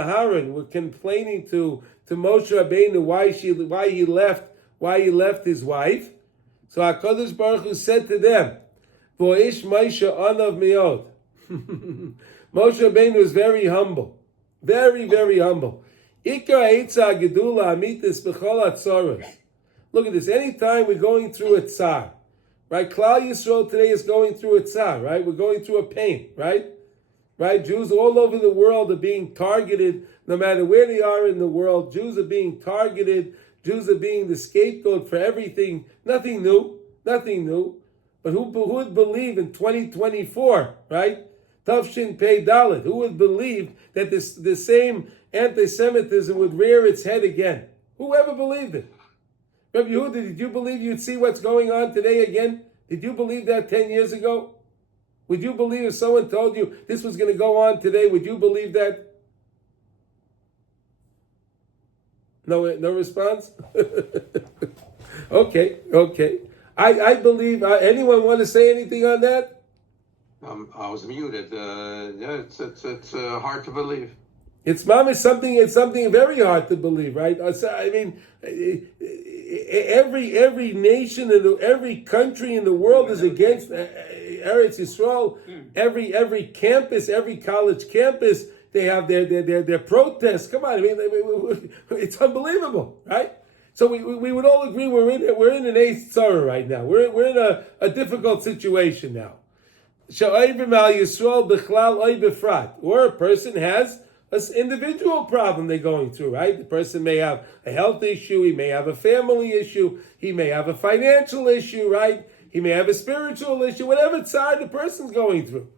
Aaron were complaining to Moshe Rabbeinu why he left his wife, so HaKadosh Baruch Hu said to them, Vo'ish Moshe anav miod. Moshe Rabbeinu was very humble. Very, very humble. Ikar Eitzah Gedula Amitis B'chol HaTzoros. Look at this. Anytime we're going through a tzar, right? Klal Yisrael today is going through a tzar, right? We're going through a pain, right? Right? Jews all over the world are being targeted, no matter where they are in the world. Jews are being targeted. Jews are being the scapegoat for everything. Nothing new. But who would believe in 2024, right? Tavshin Pei Dalet. Who would believe that the same anti-Semitism would rear its head again? Whoever believed it? Rabbi Yehuda, did you believe you'd see what's going on today again? Did you believe that 10 years ago? Would you believe if someone told you this was going to go on today? Would you believe that? No response? Okay. I believe. Anyone want to say anything on that? I was muted. Yeah, it's hard to believe. It's something very hard to believe, right? I mean, every nation and every country in the world is against Eretz Yisrael. Every campus, every college campus, they have their protests. Come on, I mean, it's unbelievable, right? So we would all agree we're in an eighth tzara right now. We're in a difficult situation now. Or a person has an individual problem they're going through, right? The person may have a health issue, he may have a family issue, he may have a financial issue, right? He may have a spiritual issue, whatever tzar the person's going through.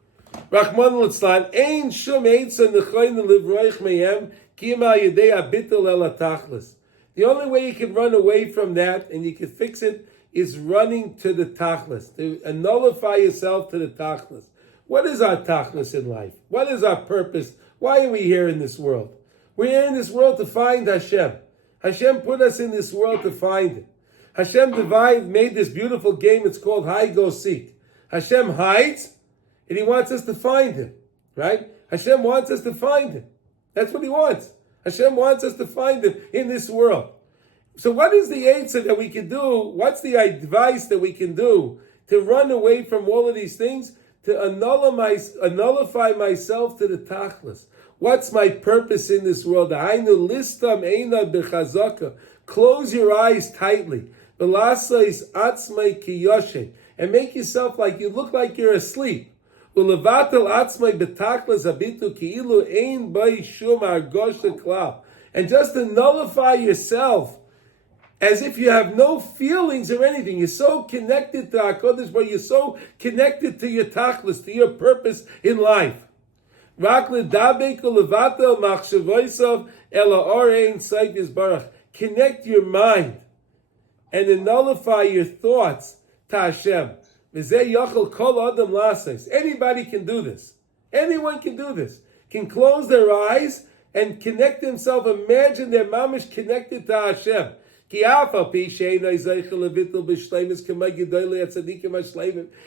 Rahman l'tzlan, ein shum eitzah nechoyin livroich mehem ki ma yedei abitul el hatachlis. The only way you can run away from that and you can fix it is running to the tachlis, to nullify yourself to the tachlis. What is our tachlis in life? What is our purpose? Why are we here in this world? We're here in this world to find Hashem. Hashem put us in this world to find it. Hashem made this beautiful game. It's called hide, go seek. Hashem hides, and He wants us to find Him, right? Hashem wants us to find Him. That's what He wants. Hashem wants us to find Him in this world. So what is the answer that we can do? What's the advice that we can do to run away from all of these things? To nullify myself to the tachlis. What's my purpose in this world? Close your eyes tightly. And make yourself like you look like you're asleep. And just to nullify yourself as if you have no feelings or anything. You're so connected to HaKadosh Baruch Hu. You're so connected to your tachlis, to your purpose in life. Rak ledabek ulevatel machshavosav ela orein tzayis barach. Connect your mind and then nullify your thoughts to Hashem. V'zeh yachol kol adam lasos. Anybody can do this. Anyone can do this. Can close their eyes and connect themselves. Imagine their mamish connected to Hashem.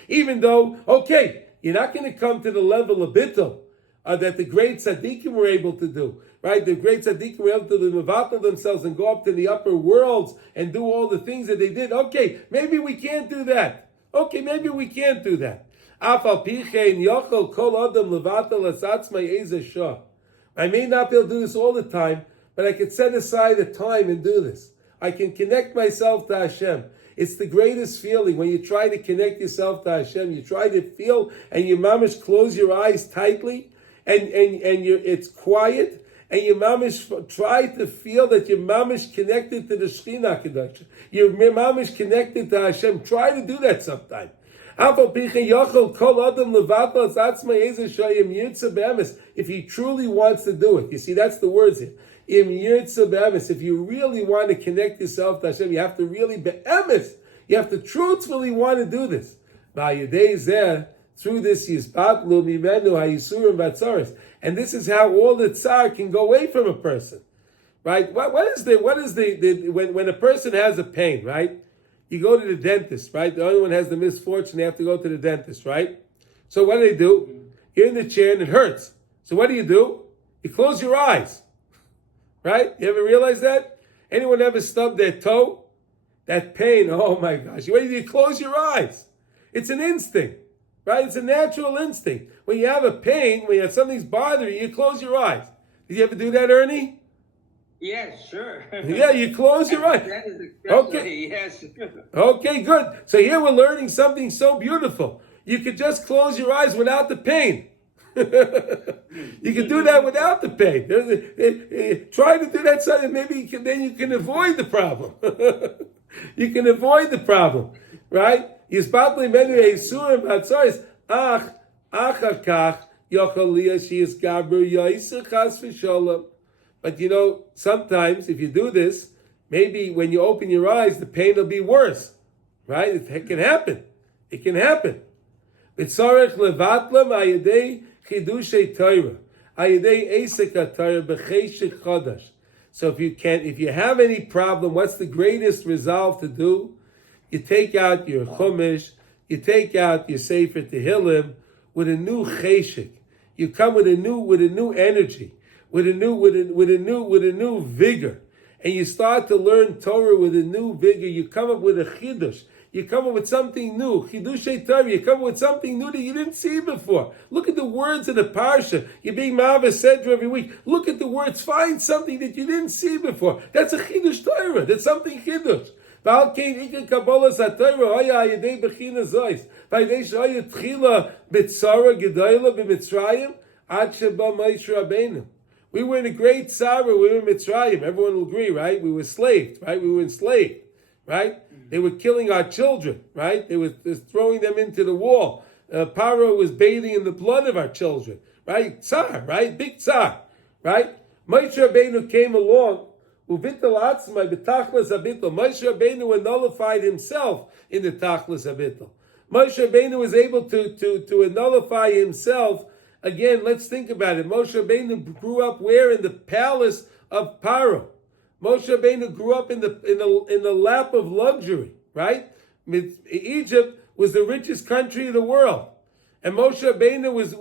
Even though, okay, you're not going to come to the level of bittul that the great tzaddikim were able to do, right? The great tzaddikim were able to mevatel themselves and go up to the upper worlds and do all the things that they did. Okay, maybe we can't do that. Okay, maybe we can't do that. I may not be able to do this all the time, but I can set aside a time and do this. I can connect myself to Hashem. It's the greatest feeling when you try to connect yourself to Hashem. You try to feel, and you mamish close your eyes tightly, and it's quiet, and you mamish try to feel that you're mamish connected to the Shekhinah Kedosh. You're mamish connected to Hashem. Try to do that sometime. If he truly wants to do it, you see, that's the words here. If you really want to connect yourself to Hashem, you have to really be'emes. You have to truthfully want to do this. Through this, and this is how all the tsar can go away from a person, right? What is the when a person has a pain, right? You go to the dentist, right? The only one has the misfortune; they have to go to the dentist, right? So what do? You're in the chair and it hurts. So what do? You close your eyes. Right? You ever realize that? Anyone ever stubbed their toe? That pain, oh my gosh. What do? You close your eyes. It's an instinct, right? It's a natural instinct. When you have a pain, when you have something's bothering you, you close your eyes. Did you ever do that, Ernie? Yes, sure. Yeah, you close your eyes. That is Okay. Yes. Okay, good. So here we're learning something so beautiful. You could just close your eyes without the pain. You can do that without the pain. Try to do that so that maybe then you can avoid the problem. You can avoid the problem, right? But you know, sometimes if you do this, maybe when you open your eyes, the pain will be worse, right? It can happen. It can happen. So if you have any problem, what's the greatest resolve to do? You take out your chumash, you take out your sefer tehillim with a new cheshik. You come with a new energy, with a new vigor, and you start to learn Torah with a new vigor. You come up with a chidush. You come up with something new. Chidushei Torah. You come up with something new that you didn't see before. Look at the words of the Parsha. You're being Ma'aveh Sedra every week. Look at the words. Find something that you didn't see before. That's a chidush Torah. That's something chidush. We were in a great Sarah. We were in Mitzrayim. Everyone will agree, right? We were enslaved, right? We were enslaved, right? They were killing our children, right? They were throwing them into the wall. Paro was bathing in the blood of our children, right? Tsar, right? Big Tsar, right? Moshe Rabbeinu came along. Moshe Rabbeinu nullified himself in the Tachlis Habitl. Moshe Rabbeinu was able to nullify himself. Again, let's think about it. Moshe Rabbeinu grew up where? In the palace of Paro. Moshe Rabbeinu grew up in the lap of luxury, right? Egypt was the richest country of the world, and Moshe Rabbeinu was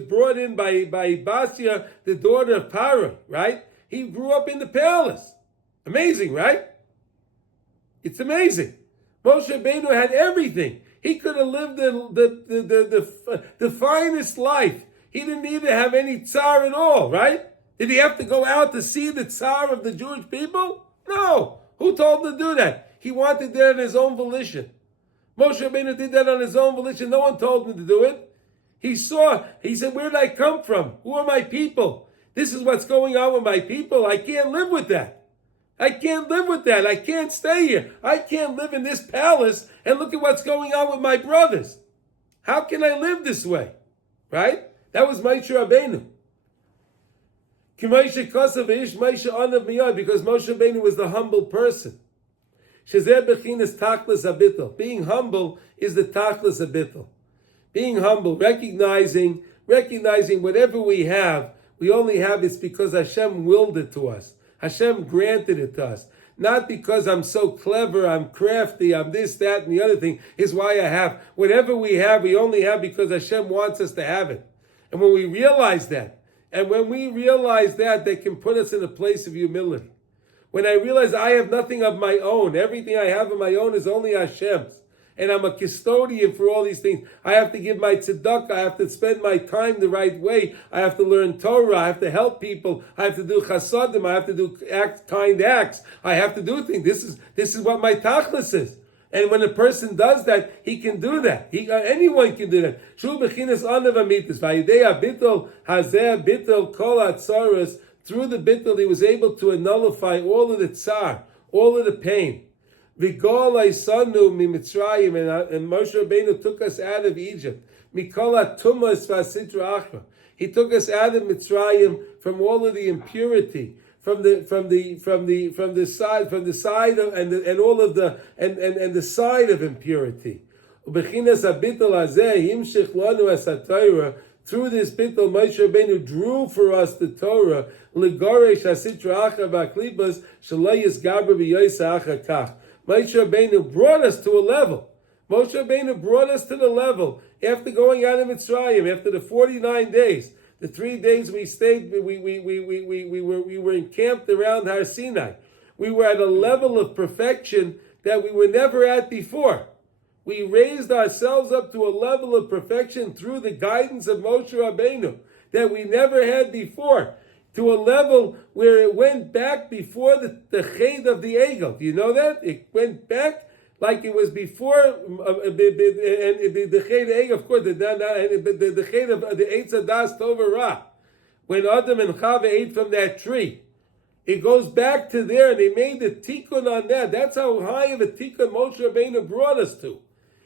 brought in by Basia, the daughter of Paro, right? He grew up in the palace. Amazing, right? It's amazing. Moshe Rabbeinu had everything. He could have lived the finest life. He didn't need to have any tsar at all, right? Did he have to go out to see the tsar of the Jewish people? No. Who told him to do that? He wanted that on his own volition. Moshe Rabbeinu did that on his own volition. No one told him to do it. He said, where did I come from? Who are my people? This is what's going on with my people. I can't live with that. I can't live with that. I can't stay here. I can't live in this palace and look at what's going on with my brothers. How can I live this way? Right? That was Moshe Rabbeinu. Because Moshe Rabbeinu was the humble person. Being humble is the tachlis habittul. Being humble, recognizing whatever we have, we only have it because Hashem willed it to us. Hashem granted it to us. Not because I'm so clever, I'm crafty, I'm this, that, and the other thing is why I have. Whatever we have, we only have because Hashem wants us to have it. And when we realize that, that can put us in a place of humility. When I realize I have nothing of my own, everything I have of my own is only Hashem's, and I'm a custodian for all these things. I have to give my tzedakah, I have to spend my time the right way, I have to learn Torah, I have to help people, I have to do chasadim, I have to do kind acts, I have to do things. This is what my tachlis is. And when a person does that, he can do that. Anyone can do that. Through the bittul, he was able to nullify all of the tsar, all of the pain. And Moshe Rabbeinu took us out of Egypt. He took us out of Mitzrayim from all of the impurity, from the side of the side of impurity. Through this bittul, Moshe Rabbeinu drew for us the Torah. Moshe Rabbeinu brought us to a level. Moshe Rabbeinu brought us to the level after going out of Mitzrayim, after the 49 days. The 3 days we stayed, we were encamped around Har Sinai. We were at a level of perfection that we were never at before. We raised ourselves up to a level of perfection through the guidance of Moshe Rabbeinu that we never had before, to a level where it went back before the ched of the egel. Do you know that? It went back like it was before the ched egel, of course, the ched of the Eitz Hadas Tov Ra. When Adam and Chava ate from that tree, it goes back to there, and they made the tikkun on that. That's how high of a tikkun Moshe Rabbeinu brought us to.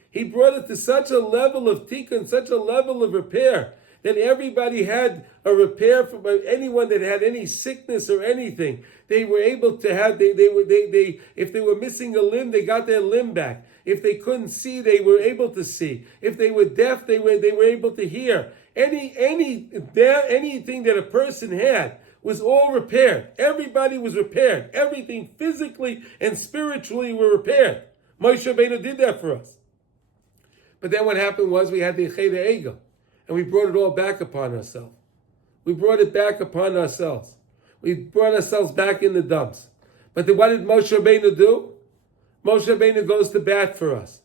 He brought it to such a level of tikkun, such a level of repair, that everybody had a repair from anyone that had any sickness or anything. They were able to have, if they were missing a limb, they got their limb back. If they couldn't see, they were able to see. If they were deaf, they were able to hear. Anything that a person had was all repaired. Everybody was repaired. Everything physically and spiritually were repaired. Moshe Rabbeinu did that for us. But then what happened was we had the Cheder Egel, and we brought it all back upon ourselves. We brought it back upon ourselves. We brought ourselves back in the dumps. But then what did Moshe Rabbeinu do? Moshe Rabbeinu goes to bat for us.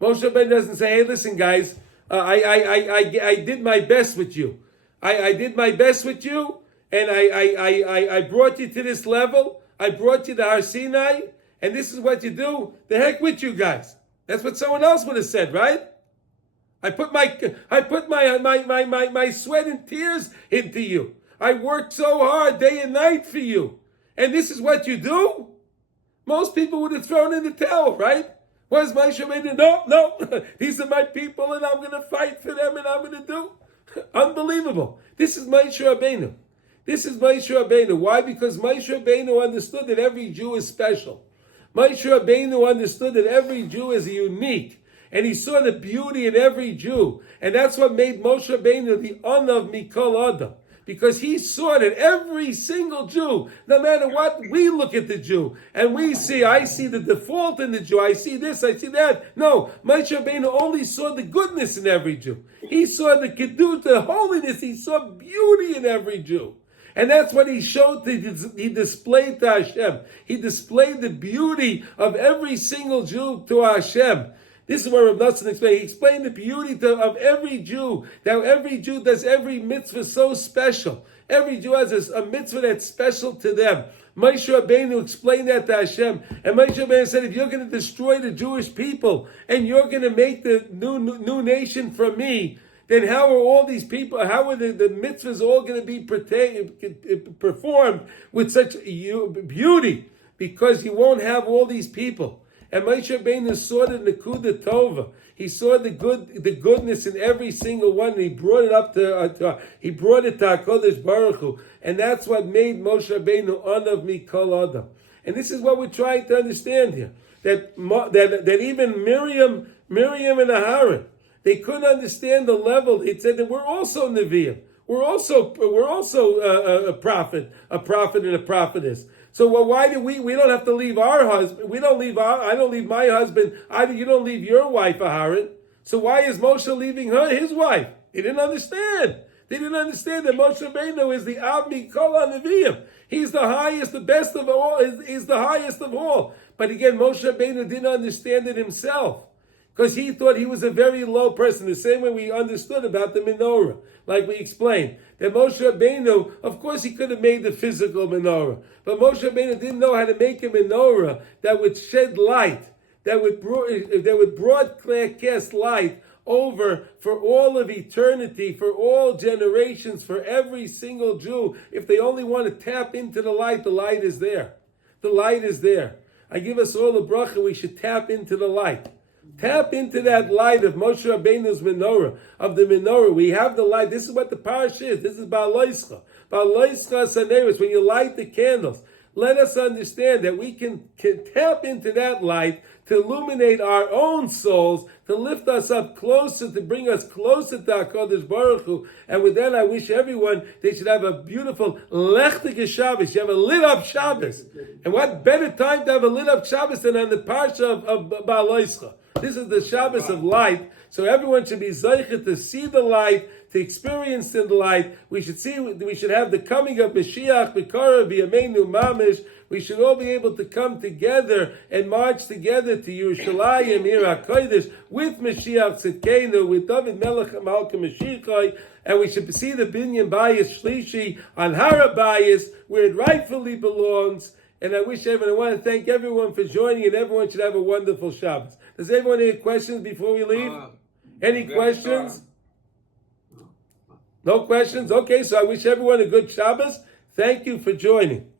Moshe Rabbeinu doesn't say, hey, listen, guys, I did my best with you. I did my best with you, and I brought you to this level. I brought you to Har Sinai, and this is what you do. The heck with you guys. That's what someone else would have said, right? I put my sweat and tears into you. I worked so hard day and night for you. And this is what you do? Most people would have thrown in the towel, right? What does Moshe Rabbeinu? No, these are my people and I'm going to fight for them and I'm going to do. Unbelievable. This is Moshe Rabbeinu. This is Moshe Rabbeinu. Why? Because Moshe Rabbeinu understood that every Jew is special. Moshe Rabbeinu understood that every Jew is unique. And he saw the beauty in every Jew. And that's what made Moshe Rabbeinu the Anav Mikol Adam. Because he saw that every single Jew, no matter what, we look at the Jew. And we see, I see the default in the Jew. I see this, I see that. No, Moshe Rabbeinu only saw the goodness in every Jew. He saw the kedut, the holiness. He saw beauty in every Jew. And that's what he showed, he displayed to Hashem. He displayed the beauty of every single Jew to Hashem. This is where Rav Nosson explained. He explained the beauty of every Jew. That every Jew does every mitzvah so special. Every Jew has a mitzvah that's special to them. Moshe Rabbeinu explained that to Hashem. And Moshe Rabbeinu said, if you're going to destroy the Jewish people and you're going to make the new nation from me, then how are all these people, how are the mitzvahs all going to be performed with such beauty? Because you won't have all these people. And Moshe Rabbeinu saw the Nekuda Tova. He saw the goodness in every single one, and he brought it up to HaKadosh Baruch Hu, and that's what made Moshe Rabbeinu Anav Mikol Adam. And this is what we're trying to understand here: that even Miriam and Aharon, they couldn't understand the level. It said that we're also Nevi'im. We're also a prophet and a prophetess. So why do we don't have to leave our husband? I don't leave my husband. Either you don't leave your wife, Aharon. So why is Moshe leaving his wife? They didn't understand. They didn't understand that Moshe Rabbeinu is the Av Mikol HaNevi'im. He's the highest, the best of all. He's the highest of all. But again, Moshe Rabbeinu didn't understand it himself, because he thought he was a very low person, the same way we understood about the menorah, like we explained. That Moshe Rabbeinu, of course he could have made the physical menorah, but Moshe Rabbeinu didn't know how to make a menorah that would shed light, that would broadcast light over for all of eternity, for all generations, for every single Jew. If they only want to tap into the light is there. The light is there. I give us all a bracha, we should tap into the light. Tap into that light of Moshe Rabbeinu's menorah, of the menorah. We have the light. This is what the Parsha is. This is BeHa'alotkha. BeHa'alotkha Saneris. When you light the candles, let us understand that we can tap into that light to illuminate our own souls, to lift us up closer, to bring us closer to HaKadosh Baruch Hu. And with that, I wish everyone they should have a beautiful Lechtige Shabbos. You have a lit up Shabbos. And what better time to have a lit up Shabbos than on the Parsha of BeHa'alotkha? This is the Shabbos of light, so everyone should be zeicher to see the light, to experience the light. We should have the coming of Mashiach, B'Kara, B'Yameinu Mamish. We should all be able to come together and march together to Yerushalayim, Ir HaKodesh, with Mashiach Tzidkenu, with David Melech Malka Mashiach, and we should see the Binyan Bayis Shlishi on Har HaBayis, where it rightfully belongs. And I want to thank everyone for joining, and everyone should have a wonderful Shabbos. Does everyone have any questions before we leave? Any questions? No questions? Okay, so I wish everyone a good Shabbos. Thank you for joining.